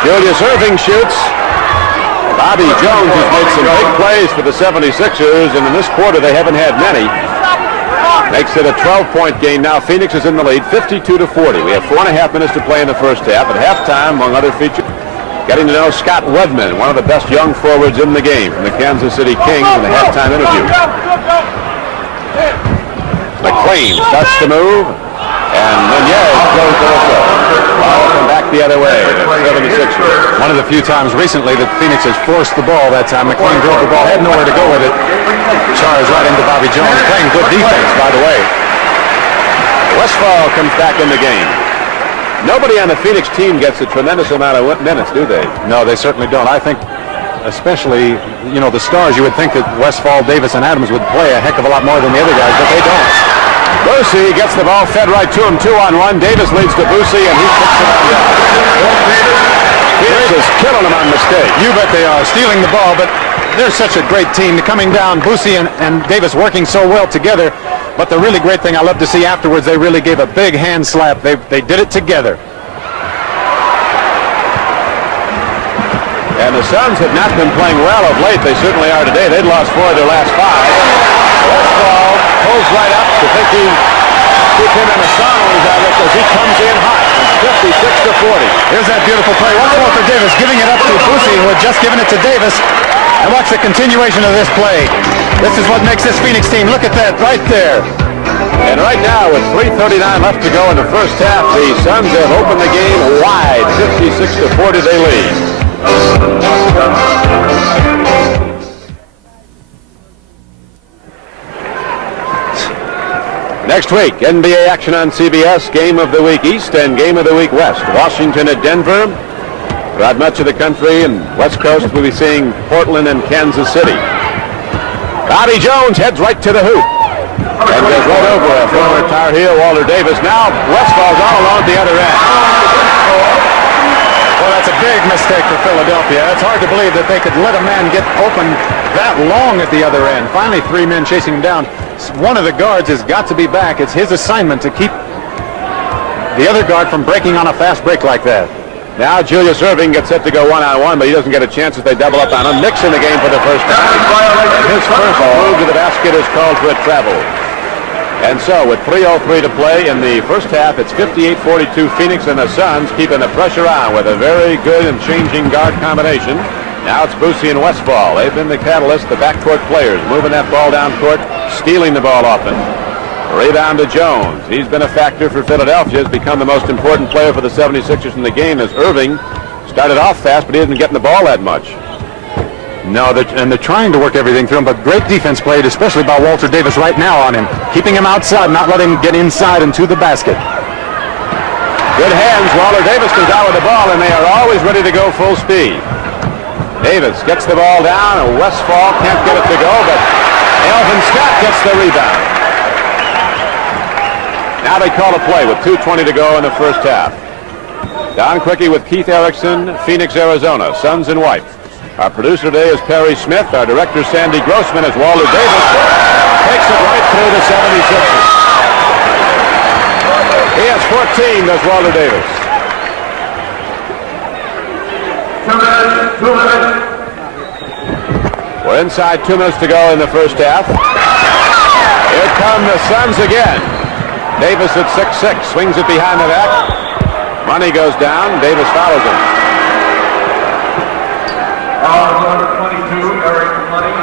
Julius Erving shoots. Bobby Jones has made some big plays for the 76ers, and in this quarter they haven't had many. Makes it a 12-point game now. Phoenix is in the lead, 52-40. We have 4.5 minutes to play in the first half. At halftime, among other features, getting to know Scott Wedman, one of the best young forwards in the game, from the Kansas City Kings in the halftime interview. McLean starts to move, and Nunez goes to the floor. Ball come back the other way. 76ers. One of the few times recently that Phoenix has forced the ball. That time McLean drove the ball, had nowhere to go with it. Charged right into Bobby Jones, playing good defense, by the way. Westphal comes back in the game. Nobody on the Phoenix team gets a tremendous amount of minutes, do they? No, they certainly don't. I think, especially, the stars, you would think that Westphal, Davis, and Adams would play a heck of a lot more than the other guys, but they don't. Boosie gets the ball fed right to him, 2-on-1. Davis leads to Boosie, and he kicks it on down. Phoenix is killing him on mistake. You bet they are, stealing the ball, but they're such a great team. Coming down, Boosie and Davis working so well together. But the really great thing I love to see afterwards, they really gave a big hand slap. They did it together. And the Suns have not been playing well of late. They certainly are today. They'd lost 4 of their last 5. Westphal pulls right up to think he keep him in a song as he comes in hot. 56-40. Here's that beautiful play. Once more for Davis, giving it up to Boosie, who had just given it to Davis. And watch the continuation of this play. This is what makes this Phoenix team. Look at that right there. And right now, with 3:39 left to go in the first half, the Suns have opened the game wide. 56-40 they lead. Next week, NBA action on CBS. Game of the Week East and Game of the Week West. Washington at Denver. Throughout much of the country and West Coast, we'll be seeing Portland and Kansas City. Bobby Jones heads right to the hoop and goes right over a former Tar Heel, Walter Davis. Now Westphal's all alone at the other end. Well, that's a big mistake for Philadelphia. It's hard to believe that they could let a man get open that long at the other end. Finally, 3 men chasing him down. one of the guards has got to be back. It's his assignment to keep the other guard from breaking on a fast break like that. Now Julius Erving gets set to go one-on-one, but he doesn't get a chance as they double up on him. Nix in the game for the first time. His first move to the basket is called for a travel. And so with 3:03 to play in the first half, it's 58-42 Phoenix, and the Suns keeping the pressure on with a very good and changing guard combination. Now it's Boosie and Westfall. They've been the catalyst, the backcourt players, moving that ball down court, stealing the ball often. Rebound to Jones. He's been a factor for Philadelphia. Has become the most important player for the 76ers in the game as Erving started off fast, but he isn't getting the ball that much. No, they're trying to work everything through him, but great defense played, especially by Walter Davis right now on him. Keeping him outside, not letting him get inside and to the basket. Good hands. Walter Davis comes out with the ball, and they are always ready to go full speed. Davis gets the ball down, and Westfall can't get it to go, but Elvin Scott gets the rebound. Now they call a play with 2:20 to go in the first half. Don Quickie with Keith Erickson, Phoenix, Arizona, Suns in white. Our producer today is Perry Smith. Our director, Sandy Grossman, as Walter Davis takes it right through the 76ers. He has 14, does Walter Davis. 2 minutes. We're inside 2 minutes to go in the first half. Here come the Suns again. Davis at 6'6", swings it behind the back. Money goes down. Davis follows him. Number 22, Eric Money.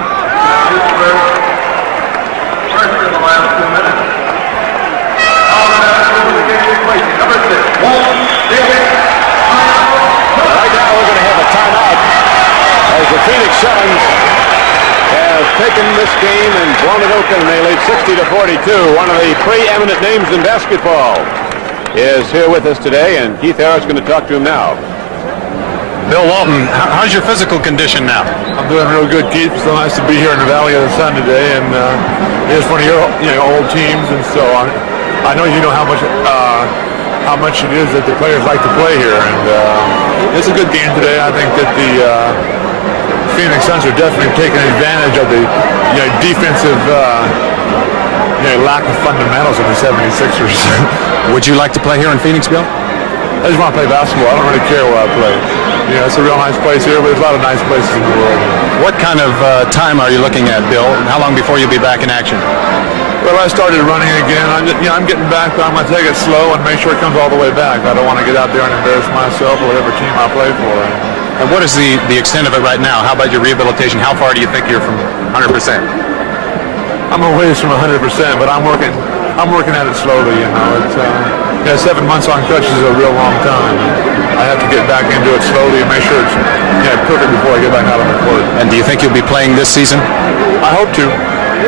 His first in the last 2 minutes. Number 6. Right now we're going to have a timeout as the Phoenix Suns have taken this game and blown it open. They lead 60-42. One of the preeminent names in basketball is here with us today, and Keith Harris is going to talk to him now. Bill Walton, how's your physical condition now? I'm doing real good, Keith. It's so nice to be here in the Valley of the Sun today, and it's one of your old teams, and so I know you know how much it is that the players like to play here, and it's a good game today. I think that the Phoenix Suns are definitely taking advantage of the defensive lack of fundamentals of the 76ers. Would you like to play here in Phoenix, Bill? I just want to play basketball. I don't really care where I play. It's a real nice place here, but there's a lot of nice places in the world. What kind of time are you looking at, Bill? How long before you'll be back in action? Well, I started running again. I'm getting back, but I'm going to take it slow and make sure it comes all the way back. I don't want to get out there and embarrass myself or whatever team I play for. And what is the extent of it right now? How about your rehabilitation? How far do you think you're from 100%? I'm a ways from 100%, but I'm working at it slowly. It's 7 months on crutches is a real long time. I have to get back into it slowly and make sure it's perfect before I get back out on the court. And do you think you'll be playing this season? I hope to.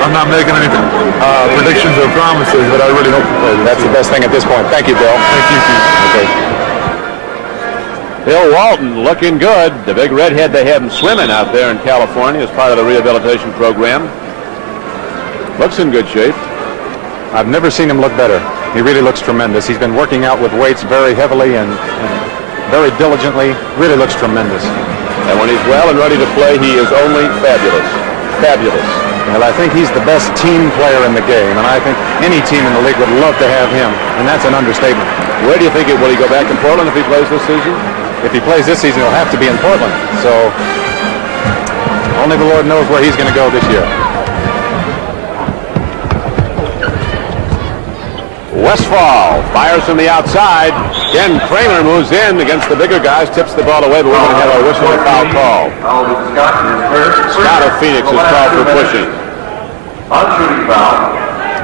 I'm not making any predictions or promises, but I really hope to play this That's season. the best thing at this point. Thank you, Bill. Thank you, Keith. Okay. Bill Walton looking good. The big redhead, they have him swimming out there in California as part of the rehabilitation program. Looks in good shape. I've never seen him look better. He really looks tremendous. He's been working out with weights very heavily and very diligently. Really looks tremendous. And when he's well and ready to play, he is only fabulous. Fabulous. Well, I think he's the best team player in the game, and I think any team in the league would love to have him, and that's an understatement. Where do you think will he go back in Portland if he plays this season? If he plays this season, he'll have to be in Portland. So only the Lord knows where he's going to go this year. Westfall fires from the outside. Ken Kramer moves in against the bigger guys, tips the ball away, but we're going to have a whistle and a foul call. Scott of Phoenix is called for pushing. On shooting foul.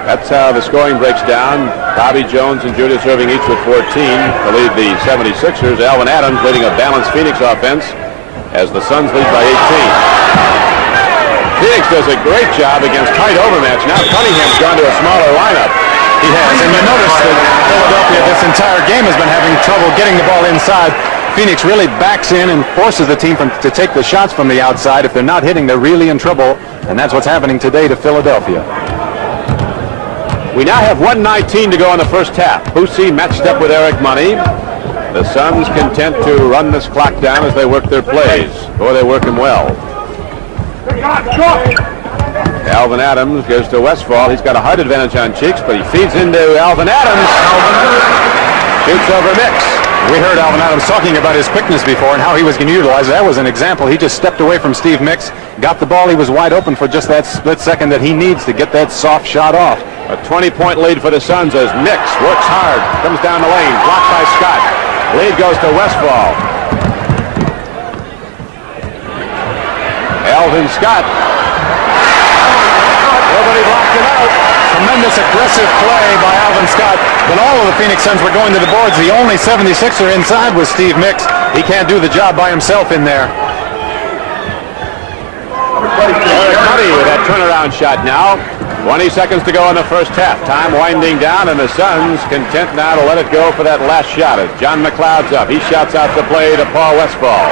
That's how the scoring breaks down. Bobby Jones and Julius Erving each with 14 to lead the 76ers. Alvin Adams leading a balanced Phoenix offense as the Suns lead by 18. Phoenix does a great job against tight overmatch. Now Cunningham's gone to a smaller lineup. He has, and you notice that Philadelphia this entire game has been having trouble getting the ball inside. Phoenix really backs in and forces the team to take the shots from the outside. If they're not hitting, they're really in trouble, and that's what's happening today to Philadelphia. We now have 1:19 to go in the first half. Boosie matched up with Eric Money. The Suns content to run this clock down as they work their plays. Boy, they work them well. Alvin Adams goes to Westfall. He's got a height advantage on Cheeks, but he feeds into Alvin Adams. Shoots over Mix. We heard Alvin Adams talking about his quickness before and how he was going to utilize it. That was an example. He just stepped away from Steve Mix, got the ball. He was wide open for just that split second that he needs to get that soft shot off. A 20-point lead for the Suns as Mix works hard, comes down the lane, blocked by Scott. Lead goes to Westfall. Alvin Scott. Nobody blocked him out. Tremendous aggressive play by Alvin Scott. When all of the Phoenix Suns were going to the boards, the only 76er inside was Steve Mix. He can't do the job by himself in there. Eric Money with that turnaround shot now. 20 seconds to go in the first half. Time winding down, and the Suns content now to let it go for that last shot as John McLeod's up. He shouts out the play to Paul Westfall.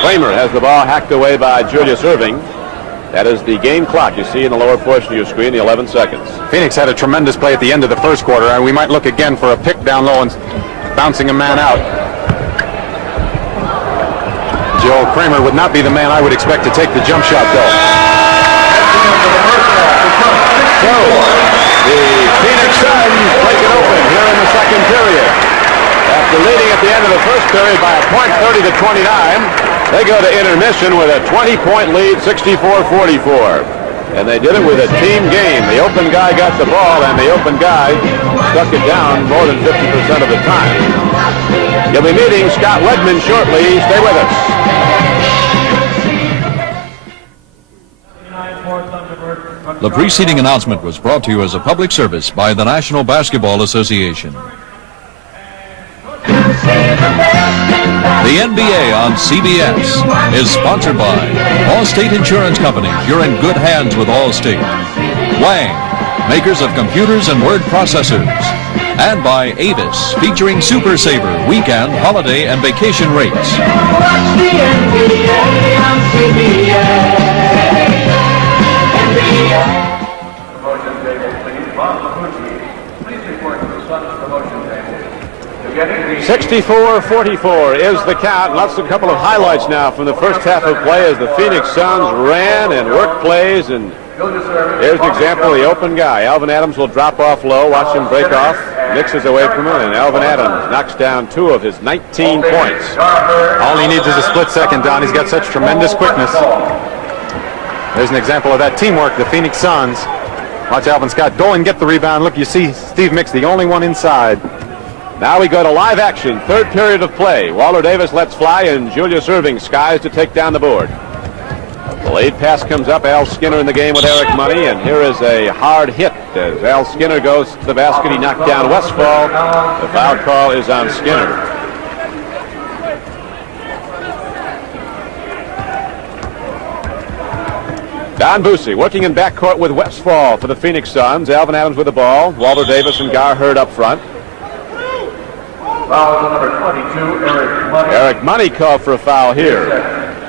Kramer has the ball hacked away by Julius Erving. That is the game clock you see in the lower portion of your screen, the 11 seconds. Phoenix had a tremendous play at the end of the first quarter, and we might look again for a pick down low and bouncing a man out. Joel Kramer would not be the man I would expect to take the jump shot, though. So, the Phoenix Suns break it open here in the second period. After leading at the end of the first period by a point, 30-29, they go to intermission with a 20-point lead, 64-44. And they did it with a team game. The open guy got the ball, and the open guy stuck it down more than 50% of the time. You'll be meeting Scott Wedman shortly. Stay with us. The preceding announcement was brought to you as a public service by the National Basketball Association. The NBA on CBS is sponsored by Allstate Insurance Company. You're in good hands with Allstate. Wang, makers of computers and word processors. And by Avis, featuring Super Saver, weekend, holiday, and vacation rates. Watch the NBA on CBS. Promotion table, please. Bob Lapucci, please report to the Suns promotion table. To get the 64-44 is the count. Let's a couple of highlights now from the first half of play as the Phoenix Suns ran and worked plays. And here's an example of the open guy. Alvin Adams will drop off low. Watch him break off. Mixes away from him, and Alvin Adams knocks down 2 of his 19 points. All he needs is a split second, Don. He's got such tremendous quickness. There's an example of that teamwork, the Phoenix Suns. Watch Alvin Scott go and get the rebound. Look, you see Steve Mix, the only one inside. Now we go to live action, third period of play. Walter Davis lets fly, and Julius Erving skies to take down the board. The late pass comes up. Al Skinner in the game with Eric Money, and here is a hard hit as Al Skinner goes to the basket. He knocked down Westfall. The foul call is on Skinner. Don Busey working in backcourt with Westfall for the Phoenix Suns. Alvin Adams with the ball. Walter Davis and Gar Hurd up front. foul on number 22, Eric Money. Eric Money called for a foul here.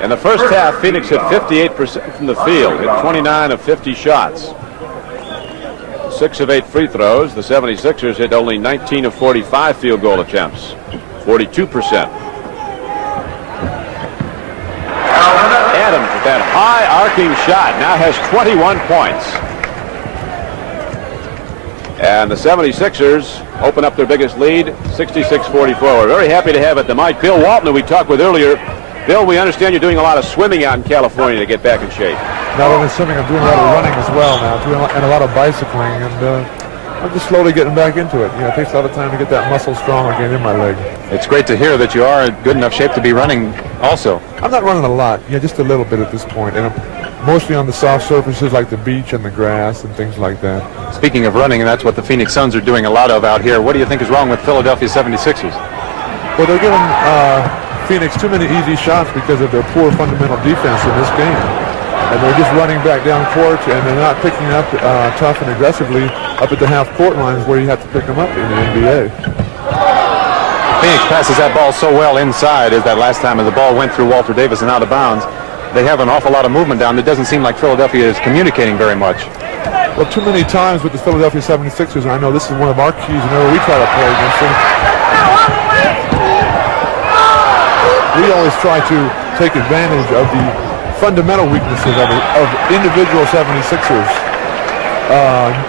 In the first half, Phoenix hit 58% from the field, hit 29 of 50 shots. 6 of 8 free throws. The 76ers hit only 19 of 45 field goal attempts, 42%. Adams with that high arcing shot now has 21 points. And the 76ers open up their biggest lead, 66-44. We're very happy to have at the mic Bill Walton, who we talked with earlier. Bill, we understand you're doing a lot of swimming out in California to get back in shape. Not only swimming, I'm doing a lot of running as well now, and a lot of bicycling, and I'm just slowly getting back into it. You know, it takes a lot of time to get that muscle strong again in my leg. It's great to hear that you are in good enough shape to be running also. I'm not running a lot, just a little bit at this point, and I'm mostly on the soft surfaces like the beach and the grass and things like that. Speaking of running, and that's what the Phoenix Suns are doing a lot of out here, what do you think is wrong with Philadelphia 76ers? Well, they're giving Phoenix too many easy shots because of their poor fundamental defense in this game. And they're just running back down court, and they're not picking up tough and aggressively up at the half-court lines where you have to pick them up in the NBA. Phoenix passes that ball so well inside as that last time as the ball went through Walter Davis and out of bounds. They have an awful lot of movement down. It doesn't seem like Philadelphia is communicating very much. Well, too many times with the Philadelphia 76ers, and I know this is one of our keys whenever we try to play against them. We always try to take advantage of the fundamental weaknesses of individual 76ers.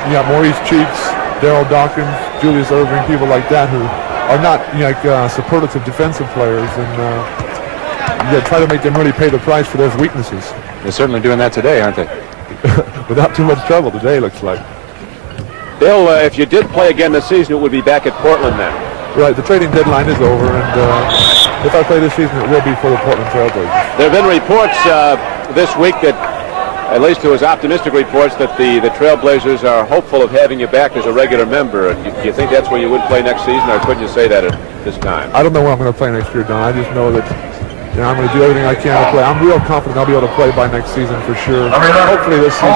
You got Maurice Cheeks, Daryl Dawkins, Julius Erving, people like that who are not superlative defensive players, and try to make them really pay the price for those weaknesses. They're certainly doing that today, aren't they? Without too much trouble today, looks like. Bill, if you did play again this season, it would be back at Portland then. Right, the trading deadline is over, and if I play this season, it will be for the Portland Trailblazers. There have been reports this week that, at least there was optimistic reports, that the Trailblazers are hopeful of having you back as a regular member. Do you think that's where you would play next season, or couldn't you say that at this time? I don't know where I'm going to play next year, Don. I just know that I'm going to do everything I can to play. I'm real confident I'll be able to play by next season for sure. Hopefully this season,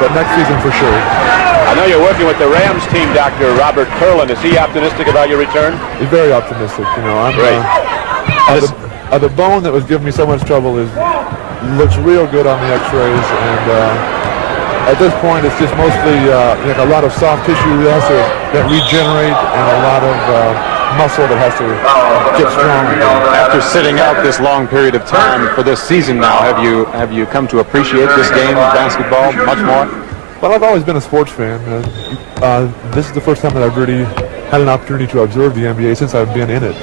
but next season for sure. I know you're working with the Rams team, Dr. Robert Kurland. Is he optimistic about your return? He's very optimistic. I'm great. The bone that was giving me so much trouble looks real good on the X-rays, and at this point it's just mostly a lot of soft tissue that regenerate, and a lot of muscle that has to get strong. After sitting out this long period of time for this season now, have you come to appreciate this game of basketball much more? Well, I've always been a sports fan. This is the first time that I've really had an opportunity to observe the NBA since I've been in it,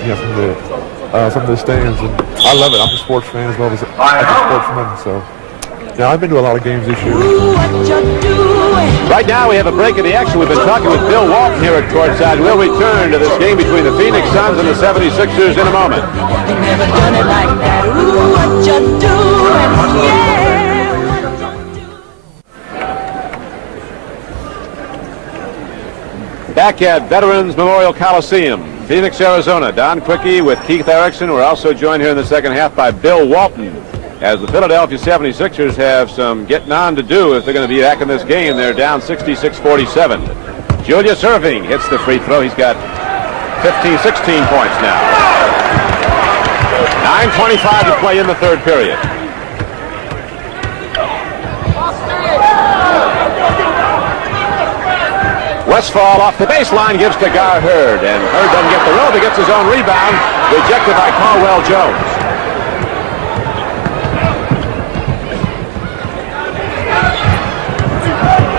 from the stands. And I love it. I'm a sports fan as well as a sportsman. So, I've been to a lot of games this year. Right now we have a break in the action. We've been talking with Bill Walton here at Courtside. We'll return to this game between the Phoenix Suns and the 76ers in a moment. They never done it like that. Ooh, what you doing? Yeah. Back at Veterans Memorial Coliseum, Phoenix, Arizona. Don Quickie with Keith Erickson. We're also joined here in the second half by Bill Walton, as the Philadelphia 76ers have some getting on to do if they're going to be back in this game. They're down 66-47. Julius Erving hits the free throw. He's got 16 points now. 9:25 to play in the third period. Westphal off the baseline gives to Gar Hurd, and Hurd doesn't get the roll. He gets his own rebound, rejected by Caldwell Jones.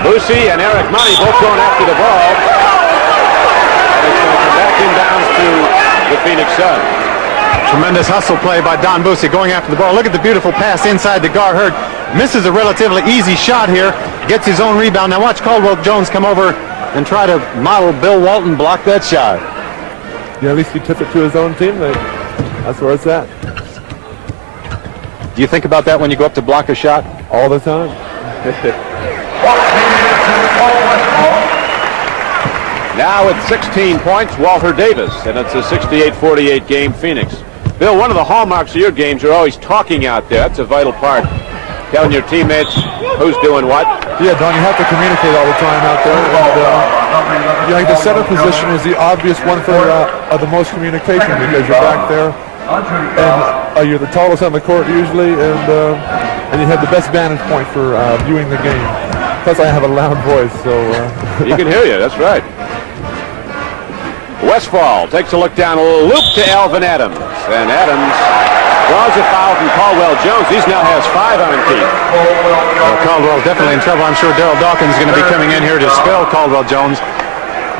Boosie and Eric Money both going after the ball. And it's going to come back inbounds to the Phoenix Suns. Tremendous hustle play by Don Boosie going after the ball. Look at the beautiful pass inside to Gar Hurd. Misses a relatively easy shot here. Gets his own rebound. Now watch Caldwell Jones come over and try to model Bill Walton block that shot. Yeah, at least he tipped it to his own teammate. That's where it's at. Do you think about that when you go up to block a shot? All the time. Now with 16 points, Walter Davis, and it's a 68-48 game, Phoenix. Bill, one of the hallmarks of your games, you're always talking out there. That's a vital part. Telling your teammates who's doing what. Yeah, Don, you have to communicate all the time out there. And the center position is the obvious one for the most communication, because you're back there, and you're the tallest on the court usually, and you have the best vantage point for viewing the game. Plus, I have a loud voice, so you can hear you. That's right. Westphal takes a look down, a little loop to Alvin Adams, and Adams draws a foul from Caldwell Jones. He now has 5 on Keith. Well, Caldwell definitely in trouble. I'm sure Daryl Dawkins is going to be coming in here to spell Caldwell Jones.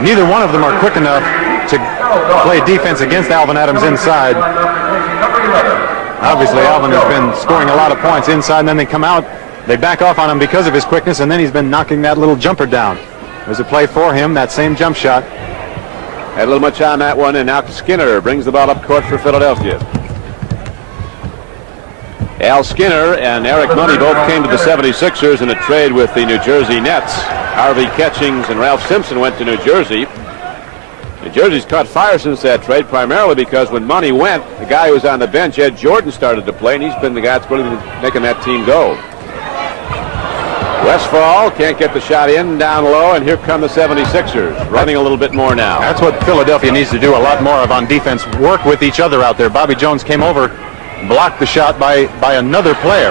Neither one of them are quick enough to play defense against Alvin Adams inside. Obviously, Alvin has been scoring a lot of points inside, and then they come out, they back off on him because of his quickness, and then he's been knocking that little jumper down. There's a play for him, that same jump shot. Had a little much on that one, and now Skinner brings the ball up court for Philadelphia. Al Skinner and Eric Money both came to the 76ers in a trade with the New Jersey Nets. Harvey Catchings and Ralph Simpson went to New Jersey. New Jersey's caught fire since that trade, primarily because when Money went, the guy who was on the bench, Ed Jordan, started to play, and he's been the guy that's really making that team go. Westphal can't get the shot in, down low, and here come the 76ers, running a little bit more now. That's what Philadelphia needs to do a lot more of on defense, work with each other out there. Bobby Jones came over, blocked the shot by another player.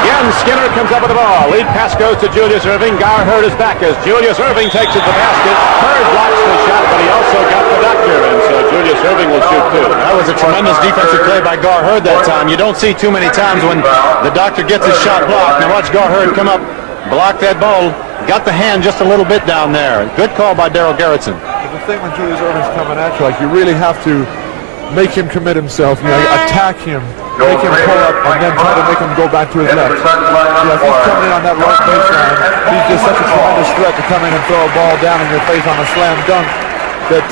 Again, Skinner comes up with the ball. Lead pass goes to Julius Erving. Gar Hurd is back as Julius Erving takes it to the basket. Hurd blocks the shot, but he also got the doctor, and so Julius Julius Erving will shoot too. That was a tremendous defensive play by Gar Hurd that time. You don't see too many times when the doctor gets his shot blocked. Now watch Gar Hurd come up, block that ball, got the hand just a little bit down there. Good call by Daryl Garrettson. The thing when Julius Erving's coming at you, like, you really have to make him commit himself, attack him, make him pull up, and then try to make him go back to his left. If he's coming in on that right baseline, he's just such a tremendous threat to come in and throw a ball down in your face on a slam dunk that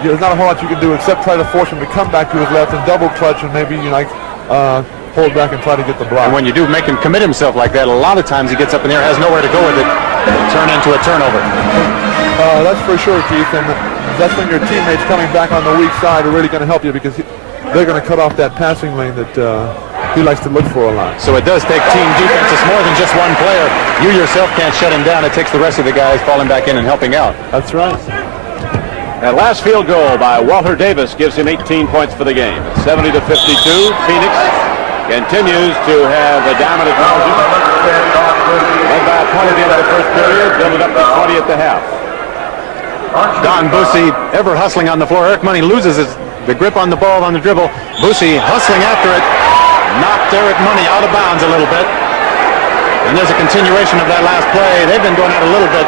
there's not a whole lot you can do except try to force him to come back to his left and double clutch and maybe hold back and try to get the block. And when you do make him commit himself like that, a lot of times he gets up in there, has nowhere to go with it, turn into a turnover. That's for sure, Keith, and that's when your teammates coming back on the weak side are really going to help you because they're going to cut off that passing lane that he likes to look for a lot. So it does take team defense. It's more than just one player. You yourself can't shut him down. It takes the rest of the guys falling back in and helping out. That's right. That last field goal by Walter Davis gives him 18 points for the game. 70-52. Phoenix continues to have a dominant margin. Led by a point at the end of the first period, build it up to 20 at the half. Don Bussey ever hustling on the floor. Eric Money loses the grip on the ball on the dribble. Bussey hustling after it. Knocked Eric Money out of bounds a little bit. And there's a continuation of that last play. They've been going at it a little bit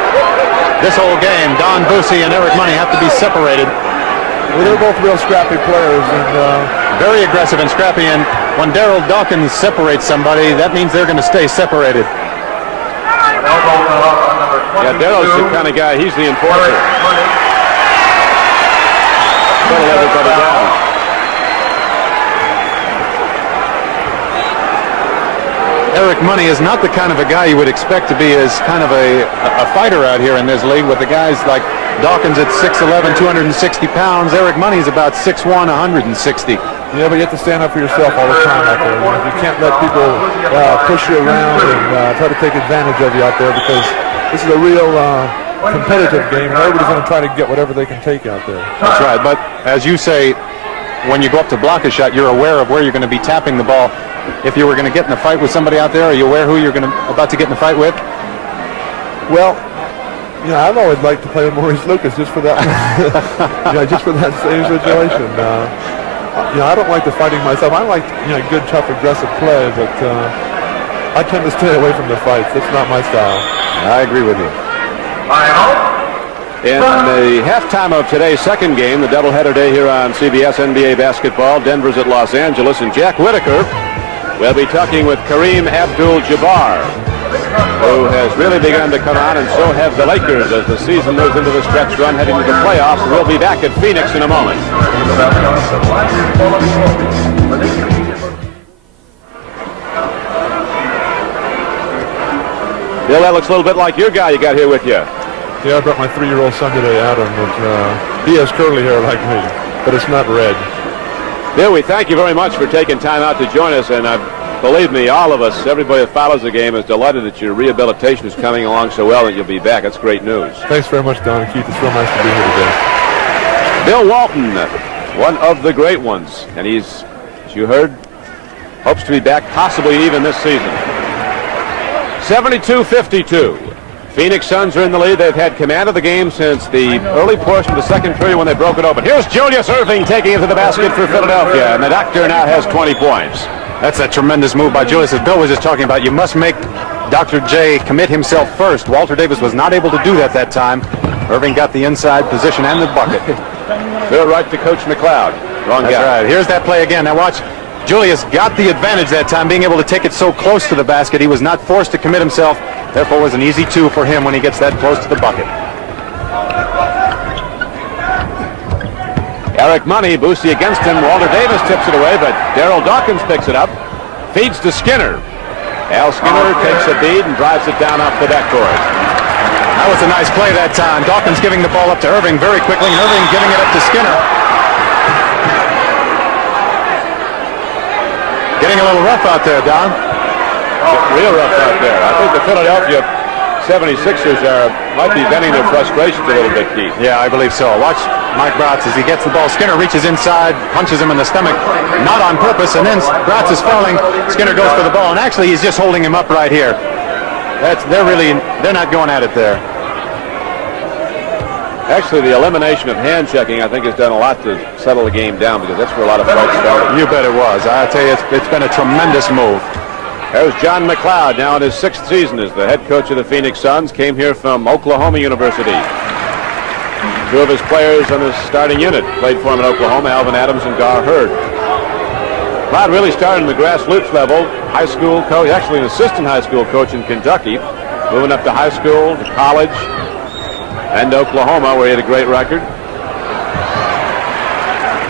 this whole game. Don Bussey and Eric Money have to be separated. Well, they're both real scrappy players and very aggressive and scrappy. And when Daryl Dawkins separates somebody, that means they're going to stay separated. Yeah, Daryl's the kind of guy, he's the enforcer. Settle everybody down. Eric Money is not the kind of a guy you would expect to be as kind of a fighter out here in this league with the guys like Dawkins at 6'11", 260 pounds. Eric Money's about 6'1", 160. Yeah, but you have to stand up for yourself all the time out there. You can't let people push you around and try to take advantage of you out there because this is a real competitive game. Everybody's going to try to get whatever they can take out there. That's right, but as you say, when you go up to block a shot, you're aware of where you're going to be tapping the ball. If you were going to get in a fight with somebody out there, are you aware who you're about to get in a fight with? Well, I've always liked to play with Maurice Lucas just for that, just for that same situation. I don't like the fighting myself. I like, good, tough, aggressive play, but I tend to stay away from the fights. That's not my style. I agree with you. In the halftime of today's second game, the doubleheader day here on CBS NBA basketball, Denver's at Los Angeles, and Jack Whitaker will be talking with Kareem Abdul-Jabbar, who has really begun to come on, and so have the Lakers as the season moves into the stretch run heading to the playoffs. We'll be back at Phoenix in a moment. Bill, that looks a little bit like your guy you got here with you. Yeah, I brought my 3-year-old son today, Adam, but he has curly hair like me, but it's not red. Bill, we thank you very much for taking time out to join us, and believe me, all of us, everybody that follows the game is delighted that your rehabilitation is coming along so well and you'll be back. That's great news. Thanks very much, Don and Keith. It's real nice to be here today. Bill Walton, one of the great ones, and he's, as you heard, hopes to be back possibly even this season. 72-52. Phoenix Suns are in the lead. They've had command of the game since the early portion of the second period when they broke it open. Here's Julius Erving taking it to the basket for Philadelphia, and the doctor now has 20 points. That's a tremendous move by Julius. As Bill was just talking about, you must make Dr. J commit himself first. Walter Davis was not able to do that time. Erving got the inside position and the bucket. Bill right to Coach McLeod. Wrong guy. That's right. Here's that play again. Now watch. Julius got the advantage that time, being able to take it so close to the basket. He was not forced to commit himself. Therefore, it was an easy two for him when he gets that close to the bucket. Eric Money, Bussey against him. Walter Davis tips it away, but Daryl Dawkins picks it up. Feeds to Skinner. Al Skinner takes a bead and drives it down off the backboard. That was a nice play that time. Dawkins giving the ball up to Erving very quickly, and Erving giving it up to Skinner. Getting a little rough out there, Don. Real rough out there. I think the Philadelphia 76ers might be venting their frustrations a little bit, Keith. Yeah, I believe so. Watch Mike Bratz as he gets the ball. Skinner reaches inside, punches him in the stomach, not on purpose, and then Bratz is falling. Skinner goes for the ball, and actually he's just holding him up right here. They're not going at it there. Actually, the elimination of hand checking, I think, has done a lot to settle the game down because that's where a lot of fights started. You bet it was. I tell you, it's been a tremendous move. There's John McLeod, now in his 6th season as the head coach of the Phoenix Suns. Came here from Oklahoma University. 2 of his players on his starting unit played for him in Oklahoma, Alvin Adams and Gar Hurd. McLeod really started in the grassroots level, high school coach, actually an assistant high school coach in Kentucky, moving up to high school, to college, and Oklahoma, where he had a great record.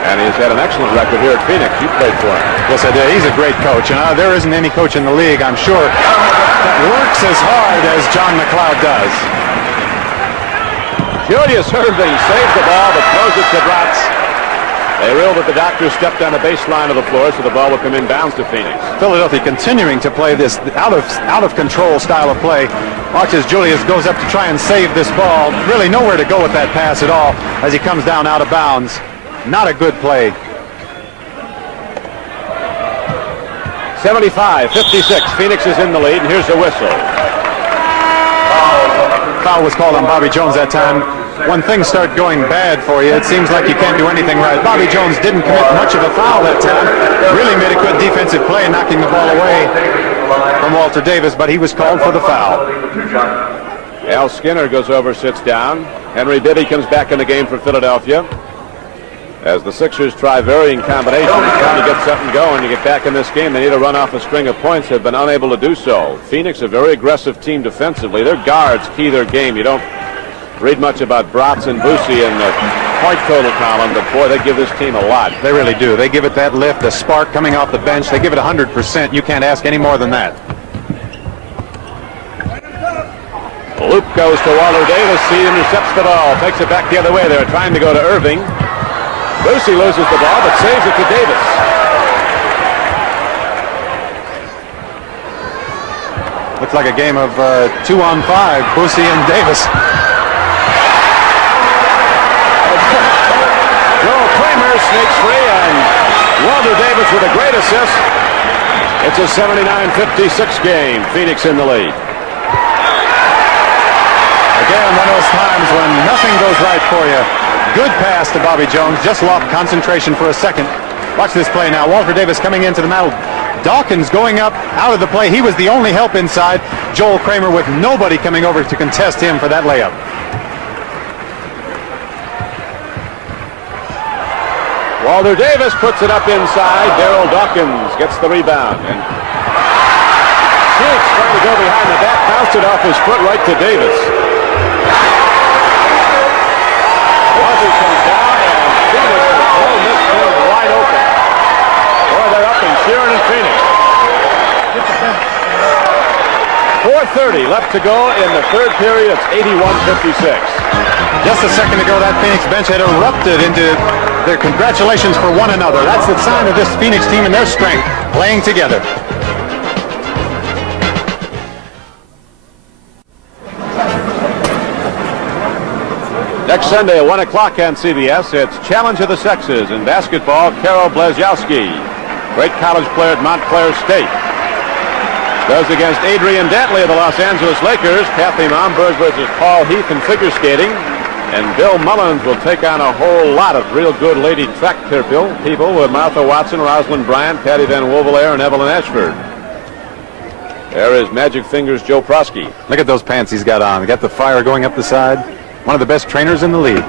And he's had an excellent record here at Phoenix. You played for him. Yes, I did. He's a great coach. And there isn't any coach in the league, I'm sure, that works as hard as John McLeod does. Julius Erving saves the ball, but throws it to Bratz. They ruled that the doctor stepped on the baseline of the floor, so the ball will come inbounds to Phoenix. Philadelphia continuing to play this out of control style of play. Watch as Julius goes up to try and save this ball. Really nowhere to go with that pass at all as he comes down out of bounds. Not a good play. 75-56. Phoenix is in the lead, and here's the whistle. Foul was called on Bobby Jones that time. When things start going bad for you, it seems like you can't do anything right. Bobby Jones didn't commit much of a foul that time. Really made a good defensive play, knocking the ball away from Walter Davis, but he was called for the foul. Al Skinner goes over, sits down. Henry Bibby comes back in the game for Philadelphia. As the Sixers try varying combinations, trying to get something going to get back in this game, they need to run off a string of points, have been unable to do so. Phoenix, a very aggressive team defensively. Their guards key their game. You don't read much about Bratz and Boosie in the point total column, but boy, they give this team a lot. They really do. They give it that lift, the spark coming off the bench. They give it 100%. You can't ask any more than that. The loop goes to Walter Davis. He intercepts the ball, takes it back the other way. They're trying to go to Irving. Boosie loses the ball, but saves it to Davis. Looks like a game of 2-on-5, Boosie and Davis. Joel Kramer sneaks free, and Walter Davis with a great assist. It's a 79-56 game. Phoenix in the lead. Again, one of those times when nothing goes right for you. Good pass to Bobby Jones, just lost concentration for a second. Watch this play now. Walter Davis coming into the middle. Dawkins going up out of the play. He was the only help inside. Joel Kramer with nobody coming over to contest him for that layup. Walter Davis puts it up inside. Darryl Dawkins gets the rebound. And Cheeks trying to go behind the back, bounced it off his foot right to Davis. Walter comes down, and Phoenix has thrown this thing wide open. Boy, they're up and cheering in Phoenix. 4:30 left to go in the third period. It's 81-56. Just a second ago, that Phoenix bench had erupted into their congratulations for one another. That's the sign of this Phoenix team and their strength playing together. Next Sunday at 1 o'clock on CBS, it's Challenge of the Sexes in basketball. Carol Blazowski, great college player at Montclair State, goes against Adrian Dantley of the Los Angeles Lakers. Kathy Momberg versus Paul Heath in figure skating. And Bill Mullins will take on a whole lot of real good lady track people with Martha Watson, Rosalind Bryant, Patty Van Wolvelair, and Evelyn Ashford. There is Magic Fingers Joe Prosky. Look at those pants he's got on. Got the fire going up the side. One of the best trainers in the league.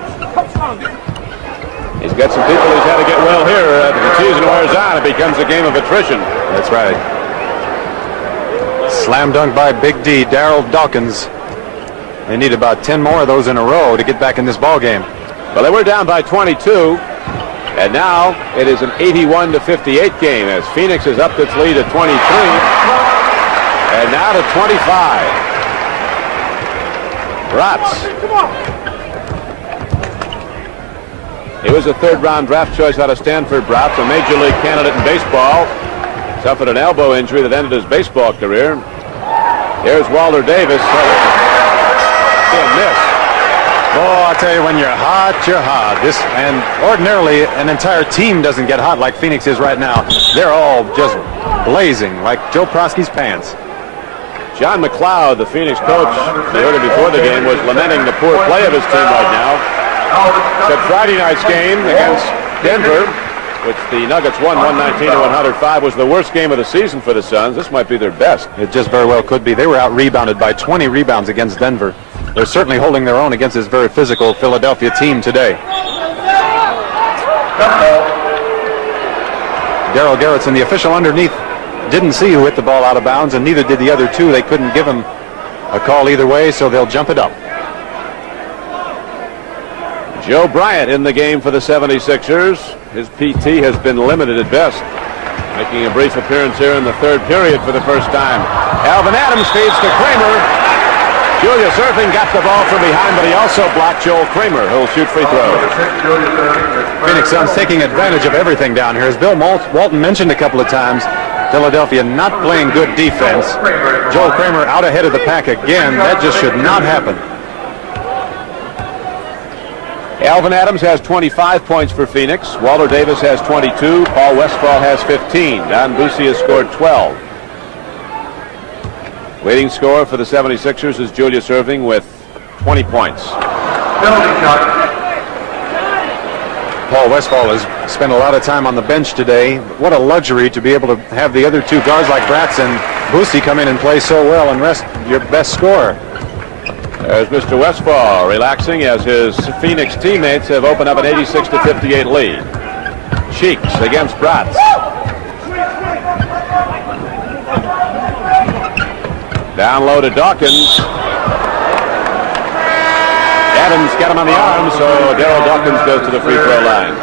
He's got some people he's had to get well here. The season wears on, it becomes a game of attrition. That's right. Slam dunk by Big D, Darryl Dawkins. They need about 10 more of those in a row to get back in this ball game. Well, they were down by 22, and now it is an 81-58 game as Phoenix has upped its lead to 23, and now to 25. Bratz. He was a third-round draft choice out of Stanford. Bratz, a major league candidate in baseball, suffered an elbow injury that ended his baseball career. Here's Walter Davis. Miss. Oh, I tell you, when you're hot, you're hot. And ordinarily, an entire team doesn't get hot like Phoenix is right now. They're all just blazing like Joe Prosky's pants. John McLeod, the Phoenix coach, you heard him before the game, was lamenting the poor play of his team right now. Said Friday night's game against Denver, which the Nuggets won 119-105, was the worst game of the season for the Suns. This might be their best. It just very well could be. They were out-rebounded by 20 rebounds against Denver. They're certainly holding their own against this very physical Philadelphia team today. Darrell Garrettson, the official underneath, didn't see who hit the ball out of bounds, and neither did the other two. They couldn't give him a call either way, so they'll jump it up. Joe Bryant in the game for the 76ers. His PT has been limited at best, making a brief appearance here in the third period for the first time. Alvin Adams feeds to Kramer. Julius Erving got the ball from behind, but he also blocked Joel Kramer, who'll shoot free throws. Phoenix Suns taking advantage of everything down here. As Bill Walton mentioned a couple of times, Philadelphia not playing good defense. Joel Kramer out ahead of the pack again. That just should not happen. Alvin Adams has 25 points for Phoenix. Walter Davis has 22. Paul Westphal has 15. Don Bussey has scored 12. Leading scorer for the 76ers is Julius Erving with 20 points. Paul Westphal has spent a lot of time on the bench today. What a luxury to be able to have the other two guards like Bratz and Bussey come in and play so well and rest your best scorer. There's Mr. Westphal relaxing as his Phoenix teammates have opened up an 86-58 lead. Cheeks against Bratz. Down low to Dawkins. Adams got him on the arm, so Darryl Dawkins goes to the free throw line.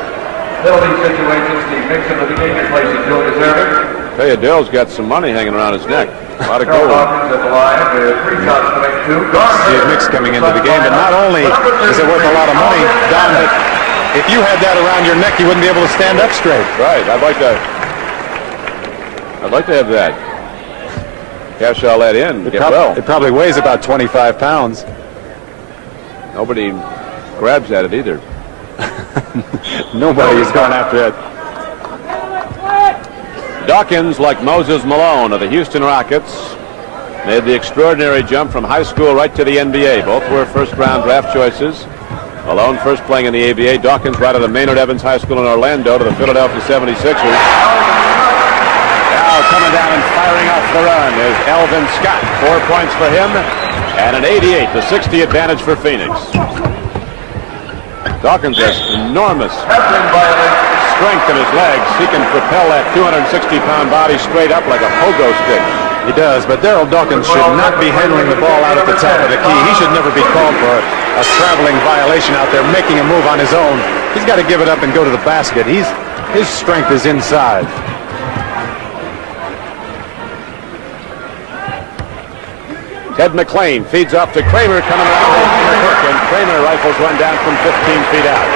Penalty situations, the mix of the beginning places Julius Erving. Tell you, Daryl's got some money hanging around his neck. A lot of Darryl gold. Dawkins at the line with 3 shots to make 2. Steve Mix coming into the game, but not only is it worth a lot of money, Don, but if you had that around your neck, you wouldn't be able to stand up straight. Right, I'd like to have that. Cash all that in. It probably weighs about 25 pounds. Nobody grabs at it either. Nobody is going after it. Dawkins, like Moses Malone of the Houston Rockets, made the extraordinary jump from high school right to the NBA. Both were first-round draft choices. Malone first playing in the ABA. Dawkins right out of Maynard Evans High School in Orlando to the Philadelphia 76ers. Now coming down and firing off the run is Elvin Scott. 4 points for him and an 88-60 advantage for Phoenix. Dawkins has enormous strength in his legs. He can propel that 260-pound body straight up like a pogo stick. He does, but Darryl Dawkins should not be handling the ball out at the top of the key. He should never be called for a traveling violation out there, making a move on his own. He's got to give it up and go to the basket. His strength is inside. Ted McLean feeds off to Kramer coming around the hook, and Kramer rifles one down from 15 feet out.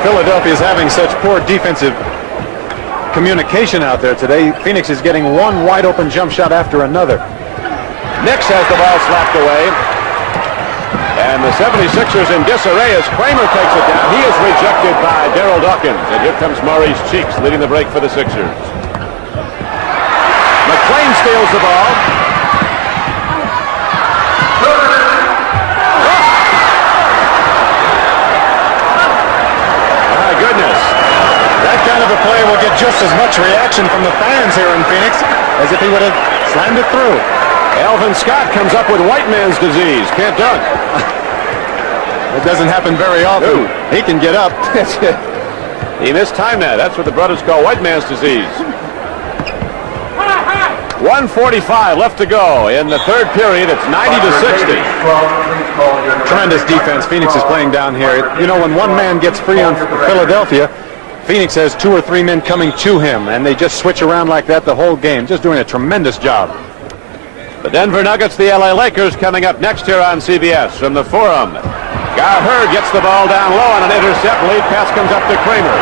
Philadelphia is having such poor defensive communication out there today. Phoenix is getting one wide open jump shot after another. Nix has the ball slapped away. And the 76ers in disarray as Kramer takes it down. He is rejected by Darryl Dawkins. And here comes Maurice Cheeks leading the break for the Sixers. McLean steals the ball. Kind of a play will get just as much reaction from the fans here in Phoenix as if he would have slammed it through. Alvin Scott comes up with white man's disease. Can't dunk. It doesn't happen very often. He can get up. He mistimed that. That's what the brothers call white man's disease. 1:45 left to go in the third period. It's 90-60. Tremendous defense Phoenix is playing down here. You know, when one man gets free on Philadelphia, Phoenix has 2 or 3 men coming to him, and they just switch around like that the whole game. Just doing a tremendous job. The Denver Nuggets, the LA Lakers coming up next here on CBS from the Forum. Gar Hurd gets the ball down low on an intercept. Lead pass comes up to Kramer.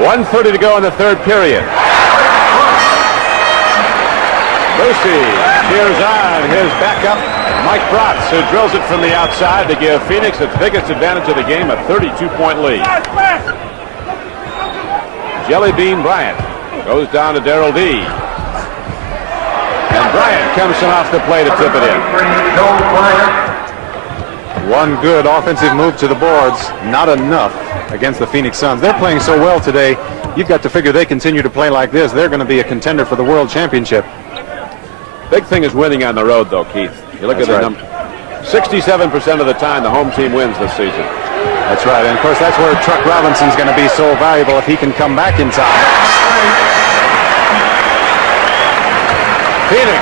1:30 to go in the third period. Bussey cheers on his backup, Mike Bratz, who drills it from the outside to give Phoenix its biggest advantage of the game, a 32-point lead. Jelly Bean Bryant Goes down to Darrell D. And Bryant comes from off the play to tip it in. One good offensive move to the boards, not enough against the Phoenix Suns. They're playing so well today, you've got to figure they continue to play like this, they're going to be a contender for the World Championship. Big thing is winning on the road, though, Keith. You look at the number. 67% of the time, the home team wins this season. That's right, and of course that's where Truck Robinson's going to be so valuable if he can come back in time. Phoenix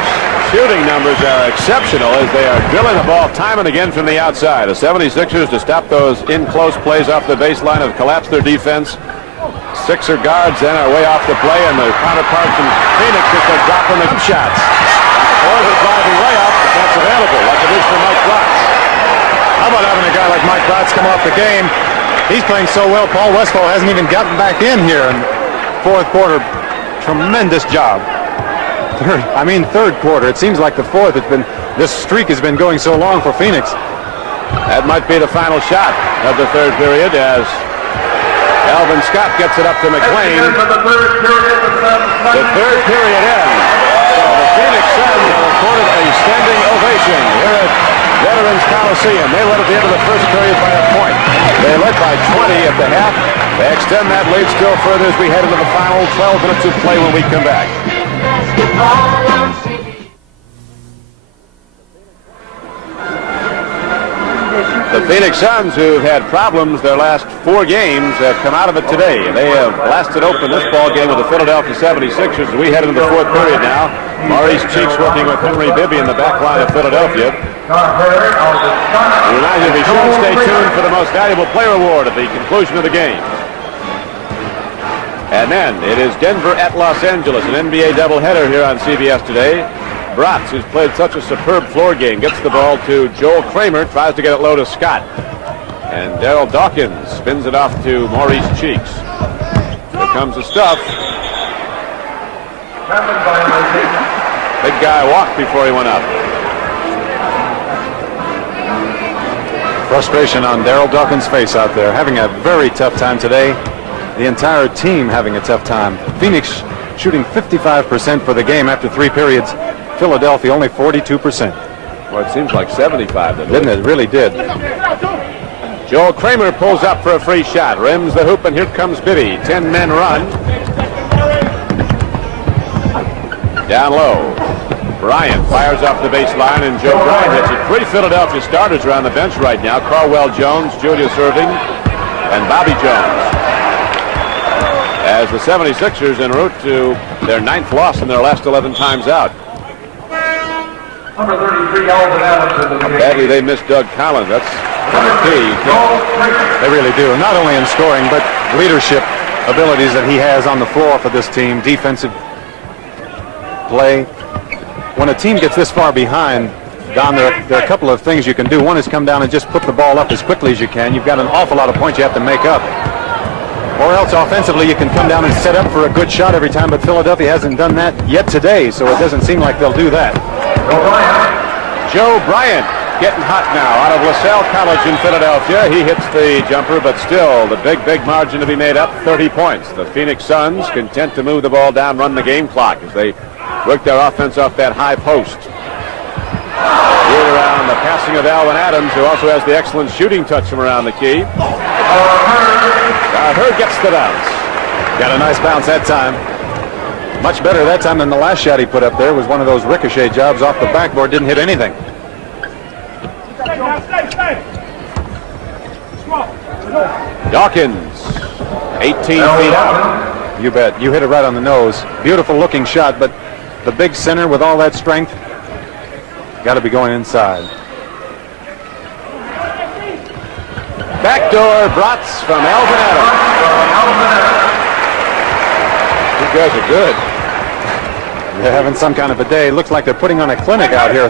shooting numbers are exceptional as they are drilling the ball time and again from the outside. The 76ers, to stop those in-close plays off the baseline, have collapsed their defense. Sixer guards then are way off the play, and the counterpart from Phoenix is they're dropping the shots. Or the driving layup, if that's available, like it is for Mike Bratz. How about having a guy like Mike Bratz come off the game? He's playing so well, Paul Westphal hasn't even gotten back in here in fourth quarter. Tremendous job. Third quarter. It seems like the fourth. This streak has been going so long for Phoenix. That might be the final shot of the third period as Alvin Scott gets it up to McLean. The third period ends. So the Phoenix Suns are afforded a standing ovation here at Veterans Coliseum. They led at the end of the first period by a point. They led by 20 at the half. They extend that lead still further as we head into the final 12 minutes of play when we come back. The Phoenix Suns, who've had problems their last 4 games, have come out of it today. They have blasted open this ball game with the Philadelphia 76ers. As we head into the fourth period now, Maurice Cheeks working with Henry Bibby in the back line of Philadelphia. We remind you to be sure to stay tuned for the most valuable player award at the conclusion of the game. And then it is Denver at Los Angeles, an NBA doubleheader here on CBS today. Bratz, who's played such a superb floor game, gets the ball to Joel Kramer, tries to get it low to Scott. And Daryl Dawkins spins it off to Maurice Cheeks. Here comes the stuff. Big guy walked before he went up. Frustration on Daryl Dawkins' face out there, having a very tough time today. The entire team having a tough time. Phoenix shooting 55% for the game after 3 periods. Philadelphia only 42%. Well, it seems like 75, didn't it? It really did. Joel Kramer pulls up for a free shot, rims the hoop, and here comes Bibby. 10-men run. Down low. Bryant fires off the baseline, and Joe Bryant hits it. 3 Philadelphia starters are on the bench right now. Carwell Jones, Julius Erving, and Bobby Jones. As the 76ers en route to their 9th loss in their last 11 times out. Number 33, Alvin Adams in the game. Badly they missed Doug Collins. That's kind of key. They really do. Not only in scoring, but leadership abilities that he has on the floor for this team. Defensive play. When a team gets this far behind, Don, there are a couple of things you can do. One is come down and just put the ball up as quickly as you can. You've got an awful lot of points you have to make up. Or else offensively you can come down and set up for a good shot every time, but Philadelphia hasn't done that yet today, so it doesn't seem like they'll do that. Joe Bryant getting hot now out of LaSalle College in Philadelphia. He hits the jumper, but still the big margin to be made up, 30 points. The Phoenix Suns content to move the ball down, run the game clock as they work their offense off that high post. Here around the passing of Alvin Adams, who also has the excellent shooting touch from around the key. Hurd gets the bounce. Got a nice bounce that time. Much better that time than the last shot he put up there. It was one of those ricochet jobs off the backboard. Didn't hit anything. Dawkins, 18 feet out. You bet. You hit it right on the nose. Beautiful looking shot, but the big center with all that strength got to be going inside. Backdoor Bratz from Alvin Adams. These guys are good. They're having some kind of a day. Looks like they're putting on a clinic out here.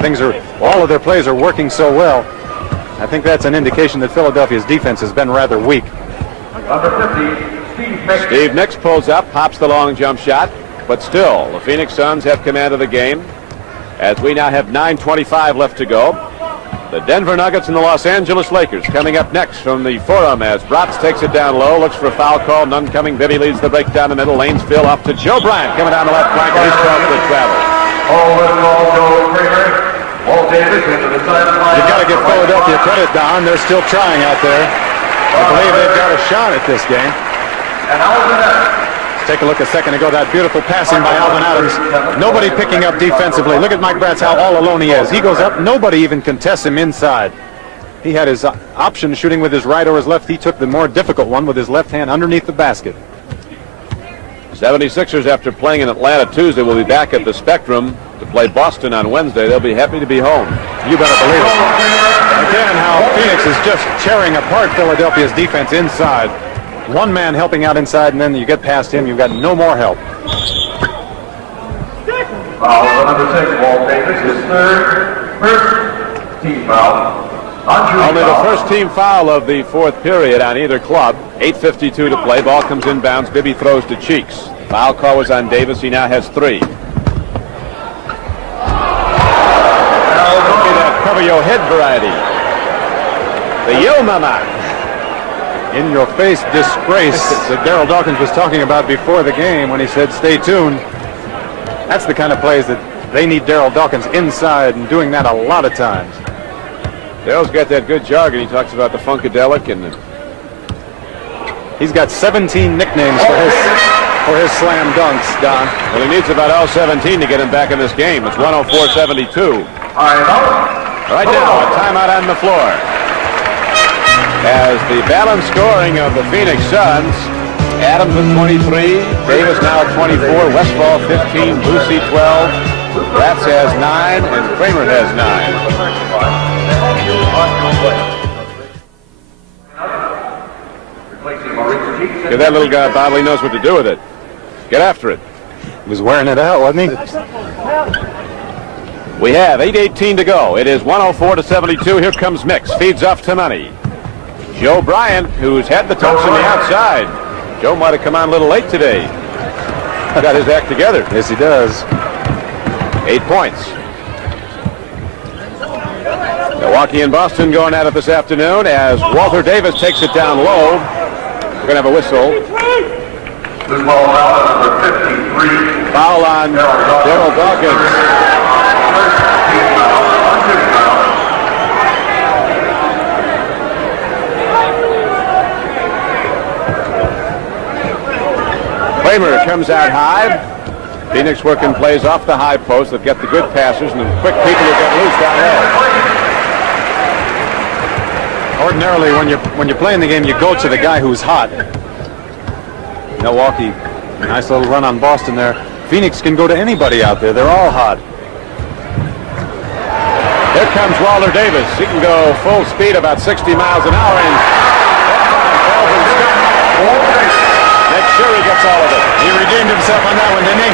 All of their plays are working so well. I think that's an indication that Philadelphia's defense has been rather weak. Number 50, Steve Nicks pulls up, pops the long jump shot, but still the Phoenix Suns have command of the game as we now have 9:25 left to go. The Denver Nuggets and the Los Angeles Lakers coming up next from the Forum as Bratz takes it down low, looks for a foul call, none coming. Bibby leads the break down the middle. Lanes fill up to Joe Bryant coming down the left flank, and he's called for the travel. You've got to give Philadelphia credit, Don. They're still trying out there. I believe they've got a shot at this game. Let's take a look a second ago. That beautiful passing by Alvin Adams. Nobody picking up defensively. Look at Mike Bratz, how all alone he is. He goes up. Nobody even contests him inside. He had his option shooting with his right or his left. He took the more difficult one with his left hand underneath the basket. 76ers, after playing in Atlanta Tuesday, will be back at the Spectrum to play Boston on Wednesday. They'll be happy to be home. You better believe it. Again, how Phoenix is just tearing apart Philadelphia's defense inside. One man helping out inside, and then you get past him, you've got no more help. Foul number 6, Walt Davis, his first team foul. Only the first team foul of the fourth period on either club. 8:52 to play. Ball comes inbounds. Bibby throws to Cheeks. Foul call was on Davis. He now has 3. That cover your head variety. The Yo Mama. In your face disgrace that Darryl Dawkins was talking about before the game when he said stay tuned. That's the kind of plays that they need Darryl Dawkins inside and doing that a lot of times. Daryl's got that good jargon. He talks about the Funkadelic and he's got 17 nicknames for his slam dunks, Don. well, he needs about all 17 to get him back in this game. It's 104-72. Right now, a timeout on the floor. As the balanced scoring of the Phoenix Suns, Adams with 23, Davis now at 24, Westfall 15, Boosie 12, Bratz has 9, and Kramer has 9. Give that little guy Bob, he knows what to do with it. Get after it. He was wearing it out, wasn't he? We have 8:18 to go. It is 104-72. Here comes Mix. Feeds off to Money. Joe Bryant, who's had the touch on the outside. Joe might have come on a little late today. Got his act together. Yes, he does. 8 points. Milwaukee and Boston going at it this afternoon as Walter Davis takes it down low. We're going to have a whistle. This ball foul number 53. Foul on Darryl Dawkins. First team foul, on Jimmy foul. Kramer comes out high. Phoenix working plays off the high post. They've got the good passers and the quick people who get loose down there. Ordinarily, when you're playing the game, you go to the guy who's hot. Milwaukee, nice little run on Boston there. Phoenix can go to anybody out there. They're all hot. Here comes Walter Davis. He can go full speed about 60 miles an hour. And Calvin Scott. Make sure he gets all of it. He redeemed himself on that one, didn't he?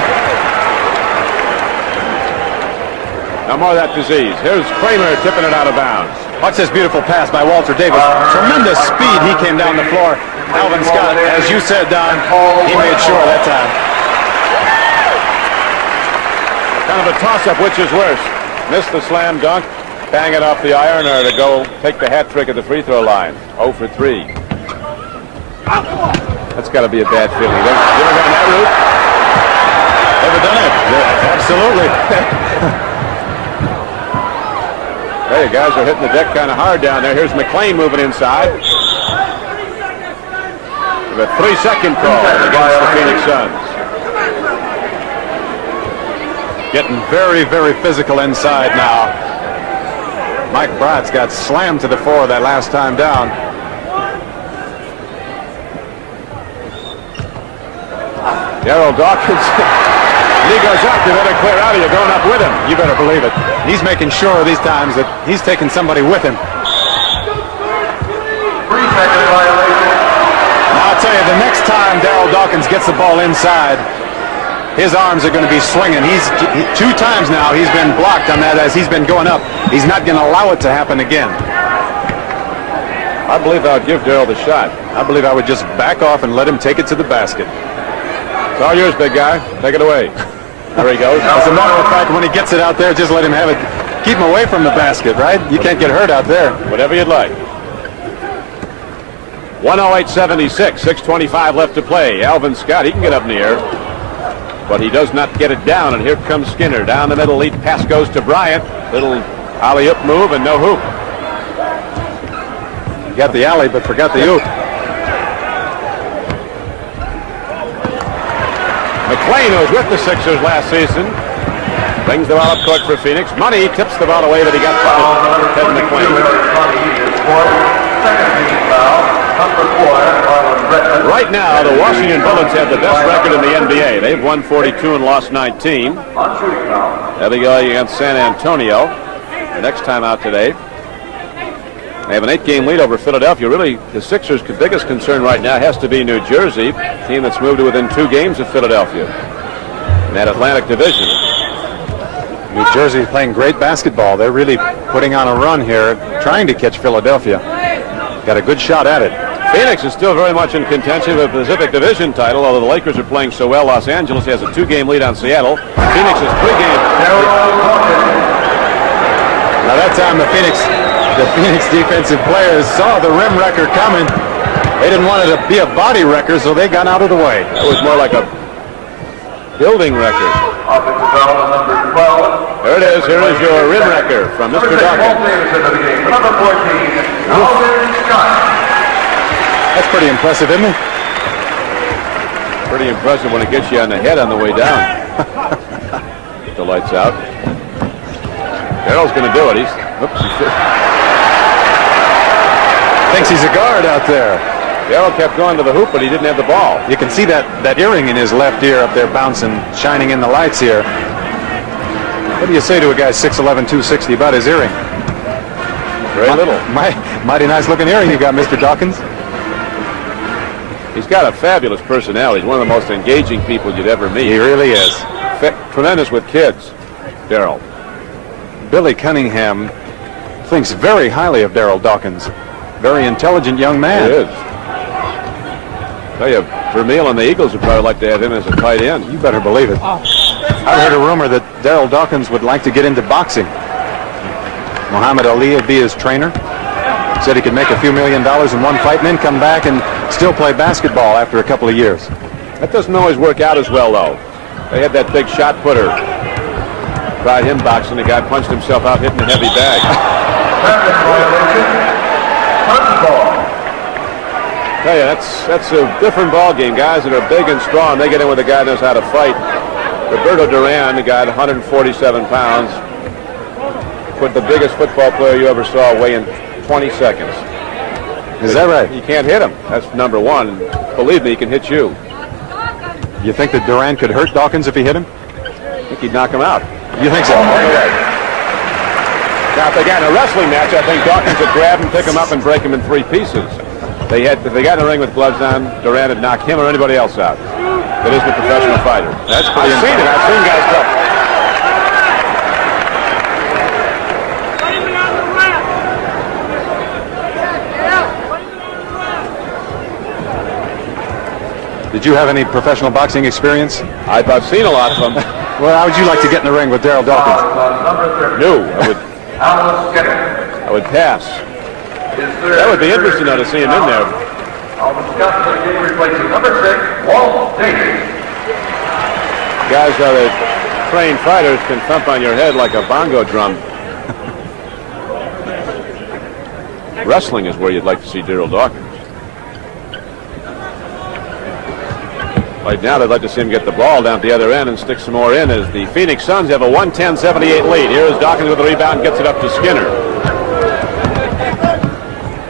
No more of that disease. Here's Kramer tipping it out of bounds. Watch this beautiful pass by Walter Davis. Tremendous speed he came down the floor. Alvin Scott, as you said, Don, he made sure that time. Kind of a toss-up, which is worse? Miss the slam dunk, bang it off the iron, or to go take the hat trick at the free throw line. 0 for 3. That's got to be a bad feeling. You ever gone that route? Ever done it? Yeah, absolutely. Hey, guys are hitting the deck kind of hard down there. Here's McLean moving inside. With a 3-second call against the Phoenix Suns. Getting very, very physical inside now. Mike Bratz got slammed to the floor that last time down. Darryl Dawkins. He goes up, you better clear out of you, going up with him. You better believe it. He's making sure these times that he's taking somebody with him. 3-second violation. Now I'll tell you, the next time Darryl Dawkins gets the ball inside, his arms are going to be swinging. Two times now he's been blocked on that as he's been going up. He's not going to allow it to happen again. I believe I would give Darryl the shot. I believe I would just back off and let him take it to the basket. It's all yours, big guy. Take it away. There he goes. As a matter of fact, when he gets it out there, just let him have it. Keep him away from the basket, right? You can't get hurt out there. Whatever you'd like. 108.76, 6:25 left to play. Alvin Scott, he can get up in the air, but he does not get it down, and here comes Skinner. Down the middle, lead pass goes to Bryant. Little alley-oop move and no hoop. Got the alley, but forgot the oop. McLean, who was with the Sixers last season, brings the ball up court for Phoenix. Money tips the ball away, but he got fouled. Ted McLean. Right now, the Washington Bullets have the best record in the NBA. They've won 42 and lost 19. They'll be going against San Antonio the next time out today. They have an 8-game lead over Philadelphia. Really, the Sixers' biggest concern right now has to be New Jersey, a team that's moved to within 2 games of Philadelphia in that Atlantic Division. New Jersey playing great basketball. They're really putting on a run here, trying to catch Philadelphia. Got a good shot at it. Phoenix is still very much in contention for the Pacific Division title, although the Lakers are playing so well. Los Angeles has a 2-game lead on Seattle. Phoenix is 3-game. Now that time the Phoenix defensive players saw the rim wrecker coming. They didn't want it to be a body wrecker, so they got out of the way. That was more like a building record. There it is. Here is your rim wrecker from Mr. Dawkins. Number 14, Alvin Scott. That's pretty impressive, isn't it? Pretty impressive when it gets you on the head on the way down. Get the lights out. Darrell's going to do it. Thinks he's a guard out there. Darrell kept going to the hoop, but he didn't have the ball. You can see that earring in his left ear up there bouncing, shining in the lights here. What do you say to a guy 6'11", 260 about his earring? Very little. Mighty nice looking earring you got, Mr. Dawkins. He's got a fabulous personality. He's one of the most engaging people you'd ever meet. He really is. Tremendous with kids, Darrell. Billy Cunningham thinks very highly of Darrell Dawkins. Very intelligent young man. He is. Tell you, Vermeil and the Eagles would probably like to have him as a tight end. You better believe it. I've heard a rumor that Darrell Dawkins would like to get into boxing. Muhammad Ali would be his trainer. Said he could make a few $1 million in one fight and then come back and still play basketball after a couple of years. That doesn't always work out as well, though. They had that big shot putter. Tried him boxing. The guy punched himself out hitting a heavy bag. Tell you, that's a different ball game. Guys that are big and strong, they get in with a guy who knows how to fight. Roberto Duran, the guy at 147 pounds, put the biggest football player you ever saw weigh in 20 seconds. Is that right? You can't hit him. That's number one. And believe me, he can hit you. You think that Duran could hurt Dawkins if he hit him? I think he'd knock him out. You think so? Now, if they got in a wrestling match, I think Dawkins would grab him, pick him up, and break him in 3 pieces. If they got in the ring with gloves on, Duran would knock him or anybody else out. That isn't a professional fighter. That's pretty I've seen it. I've seen guys go. Did you have any professional boxing experience? I've seen a lot of them. Well, how would you like to get in the ring with Darrell Dawkins? No, I would pass. That would be interesting, though, to see him in there. Number 6, Walt Davis. Guys that are trained fighters can thump on your head like a bongo drum. Wrestling is where you'd like to see Darrell Dawkins. Right now, they'd like to see him get the ball down at the other end and stick some more in as the Phoenix Suns have a 110-78 lead. Here is Dawkins with the rebound, gets it up to Skinner.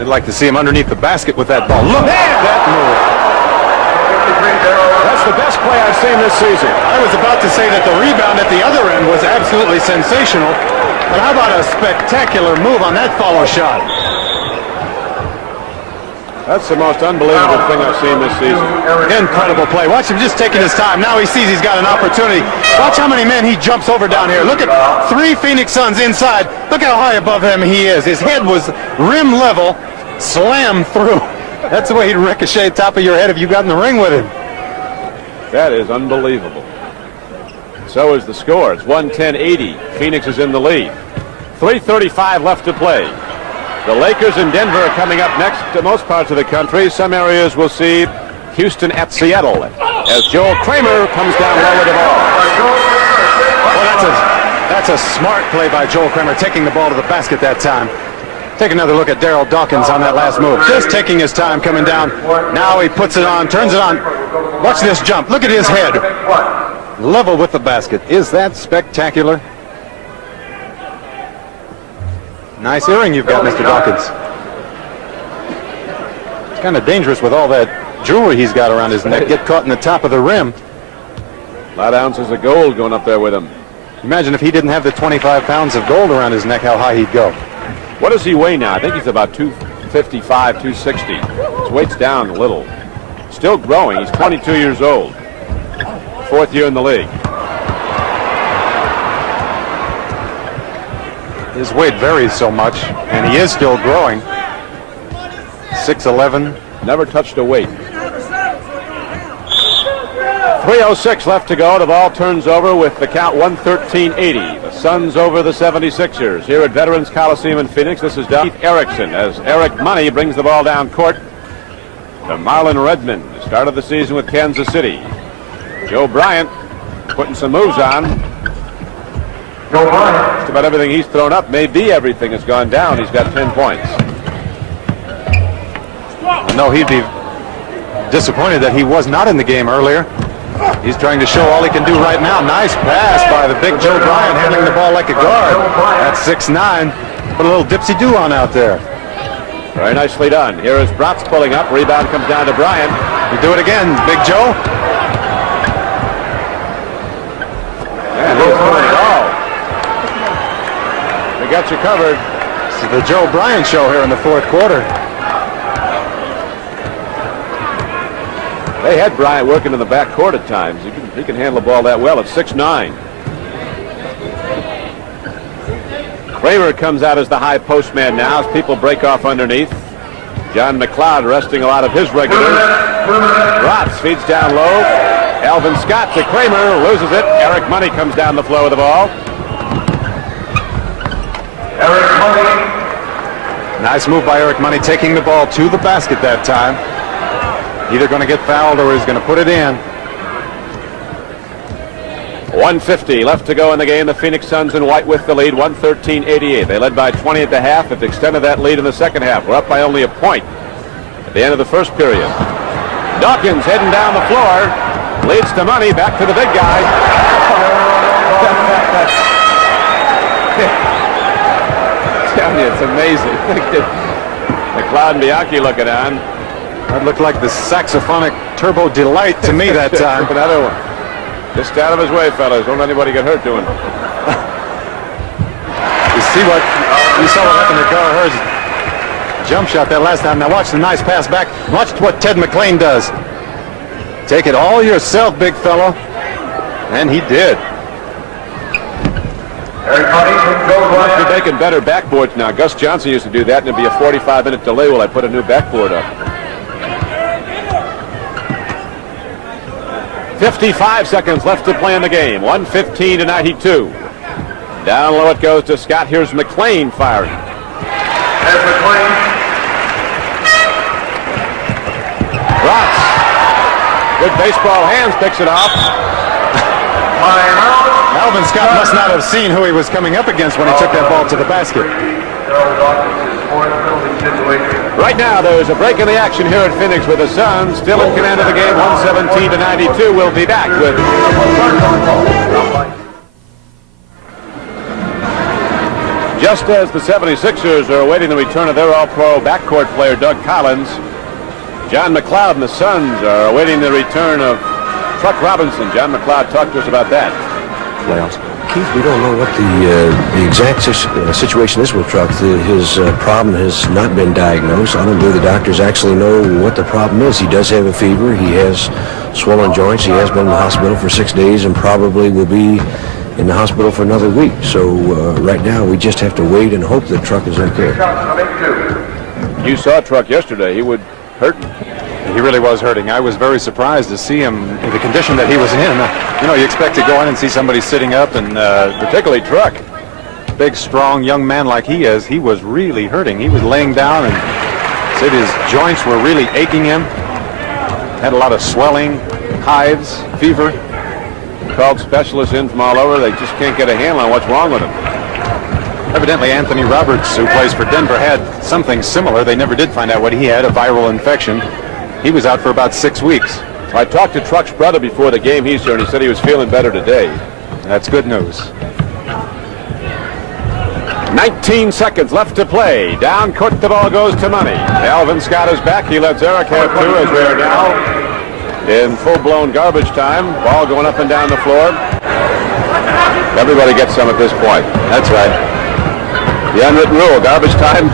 I'd like to see him underneath the basket with that ball. Look at that move. That's the best play I've seen this season. I was about to say that the rebound at the other end was absolutely sensational, but how about a spectacular move on that follow shot? That's the most unbelievable thing I've seen this season. Incredible play. Watch him just taking his time. Now he sees he's got an opportunity. Watch how many men he jumps over down here. Look at 3 Phoenix Suns inside. Look how high above him he is. His head was rim level, slammed through. That's the way he'd ricochet top of your head if you got in the ring with him. That is unbelievable. So is the score. It's 110-80. Phoenix is in the lead. 3:35 left to play. The Lakers and Denver are coming up next to most parts of the country. Some areas will see Houston at Seattle as Joel Kramer comes down low with the ball. Well, that's a smart play by Joel Kramer, taking the ball to the basket that time. Take another look at Daryl Dawkins on that last move. Just taking his time coming down. Now he puts it on, turns it on. Watch this jump. Look at his head. Level with the basket. Is that spectacular? Nice earring you've got, Mr. Dawkins. It's kind of dangerous with all that jewelry he's got around his neck. Get caught in the top of the rim. A lot of ounces of gold going up there with him. Imagine if he didn't have the 25 pounds of gold around his neck, how high he'd go. What does he weigh now? I think he's about 255, 260. His weight's down a little. Still growing. He's 22 years old. 4th year in the league. His weight varies so much, and he is still growing. 6'11". Never touched a weight. 3:06 left to go. The ball turns over with the count 113-80. The Suns over the 76ers here at Veterans Coliseum in Phoenix. This is Keith Erickson as Eric Money brings the ball down court to Marlon Redmond, who started the season with Kansas City. Joe Bryant putting some moves on. Just about everything he's thrown up, maybe everything has gone down. He's got 10 points. No, he'd be disappointed that he was not in the game earlier. He's trying to show all he can do right now. Nice pass by the big Joe Bryant, handling the ball like a guard. That's 6'9". Put a little dipsy-do on out there. Very nicely done. Here is Bratz pulling up. Rebound comes down to Bryant. You do it again, Big Joe. Man, he's doing it all. They got you covered. This is the Joe Bryant show here in the 4th quarter. They had Bryant working in the backcourt at times. He can handle the ball that well at 6'9". Kramer comes out as the high post man now as people break off underneath. John McLeod resting a lot of his regulars. Bratz feeds down low. Alvin Scott to Kramer, loses it. Eric Money comes down the flow with the ball. Eric Money. Nice move by Eric Money, taking the ball to the basket that time. Either going to get fouled or he's going to put it in. 1:50 left to go in the game. The Phoenix Suns in white with the lead, 113-88. They led by 20 at the half. They've extended that lead in the second half. We're up by only a point at the end of the first period. Dawkins heading down the floor. Leads to Money. Back to the big guy. I'm telling you, it's amazing. McLeod and Bianchi looking on. That looked like the saxophonic Turbo Delight to me that time. Another one. Just out of his way, fellas. Don't let anybody get hurt doing it. You saw what happened to Gar Hurd's jump shot that last time. Now watch the nice pass back. Watch what Ted McLean does. Take it all yourself, big fellow. And he did. They're making better backboards now. Gus Johnson used to do that, and it'd be a 45-minute delay while I put a new backboard up. 55 seconds left to play in the game. 115-92. Down low it goes to Scott. Here's McLean firing. There's McLean. Bratz. Good baseball hands, picks it off. Alvin Scott must not have seen who he was coming up against when he took that ball to the basket. Right now, there's a break in the action here at Phoenix with the Suns still in command of the game, 117-92. We'll be back with... Just as the 76ers are awaiting the return of their all-pro backcourt player, Doug Collins, John McLeod and the Suns are awaiting the return of Truck Robinson. John McLeod talked to us about that. Playoffs. Keith, we don't know what the exact situation is with Truck. His problem has not been diagnosed. I don't believe the doctors actually know what the problem is. He does have a fever. He has swollen joints. He has been in the hospital for 6 days and probably will be in the hospital for another week. So right now we just have to wait and hope that Truck is okay. You saw Truck yesterday. He would hurt. He really was hurting. I was very surprised to see him in the condition that he was in. You know, you expect to go in and see somebody sitting up and... particularly Truck. big, strong young man like he is, he was really hurting. He was laying down and said his joints were really aching him. Had a lot of swelling, hives, fever. Called specialists in from all over. They just can't get a handle on what's wrong with him. Evidently, Anthony Roberts, who plays for Denver, had something similar. They never did find out what he had, a viral infection. He was out for about 6 weeks. I talked to Truck's brother before the game. He's here, and he said he was feeling better today. That's good news. 19 seconds left to play. Down court, the ball goes to Money. Alvin Scott is back. He lets Eric have two as we are now in full-blown garbage time. Ball going up and down the floor. Everybody gets some at this point. That's right. The unwritten rule, garbage time.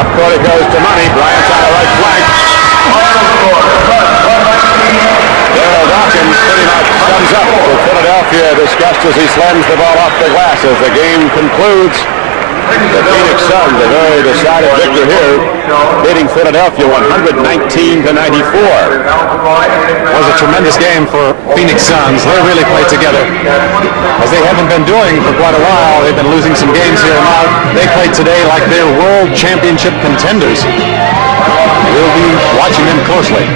Up court it goes to Money. Bryant's on the right flank. Darryl Dawkins pretty much sums up for Philadelphia, discussed as he slams the ball off the glass as the game concludes. The Phoenix Suns, a very decided victor here, beating Philadelphia 119-94. It was a tremendous game for Phoenix Suns. They really played together, as they haven't been doing for quite a while. They've been losing some games here and now. They played today like they're world championship contenders. We'll be watching them closely.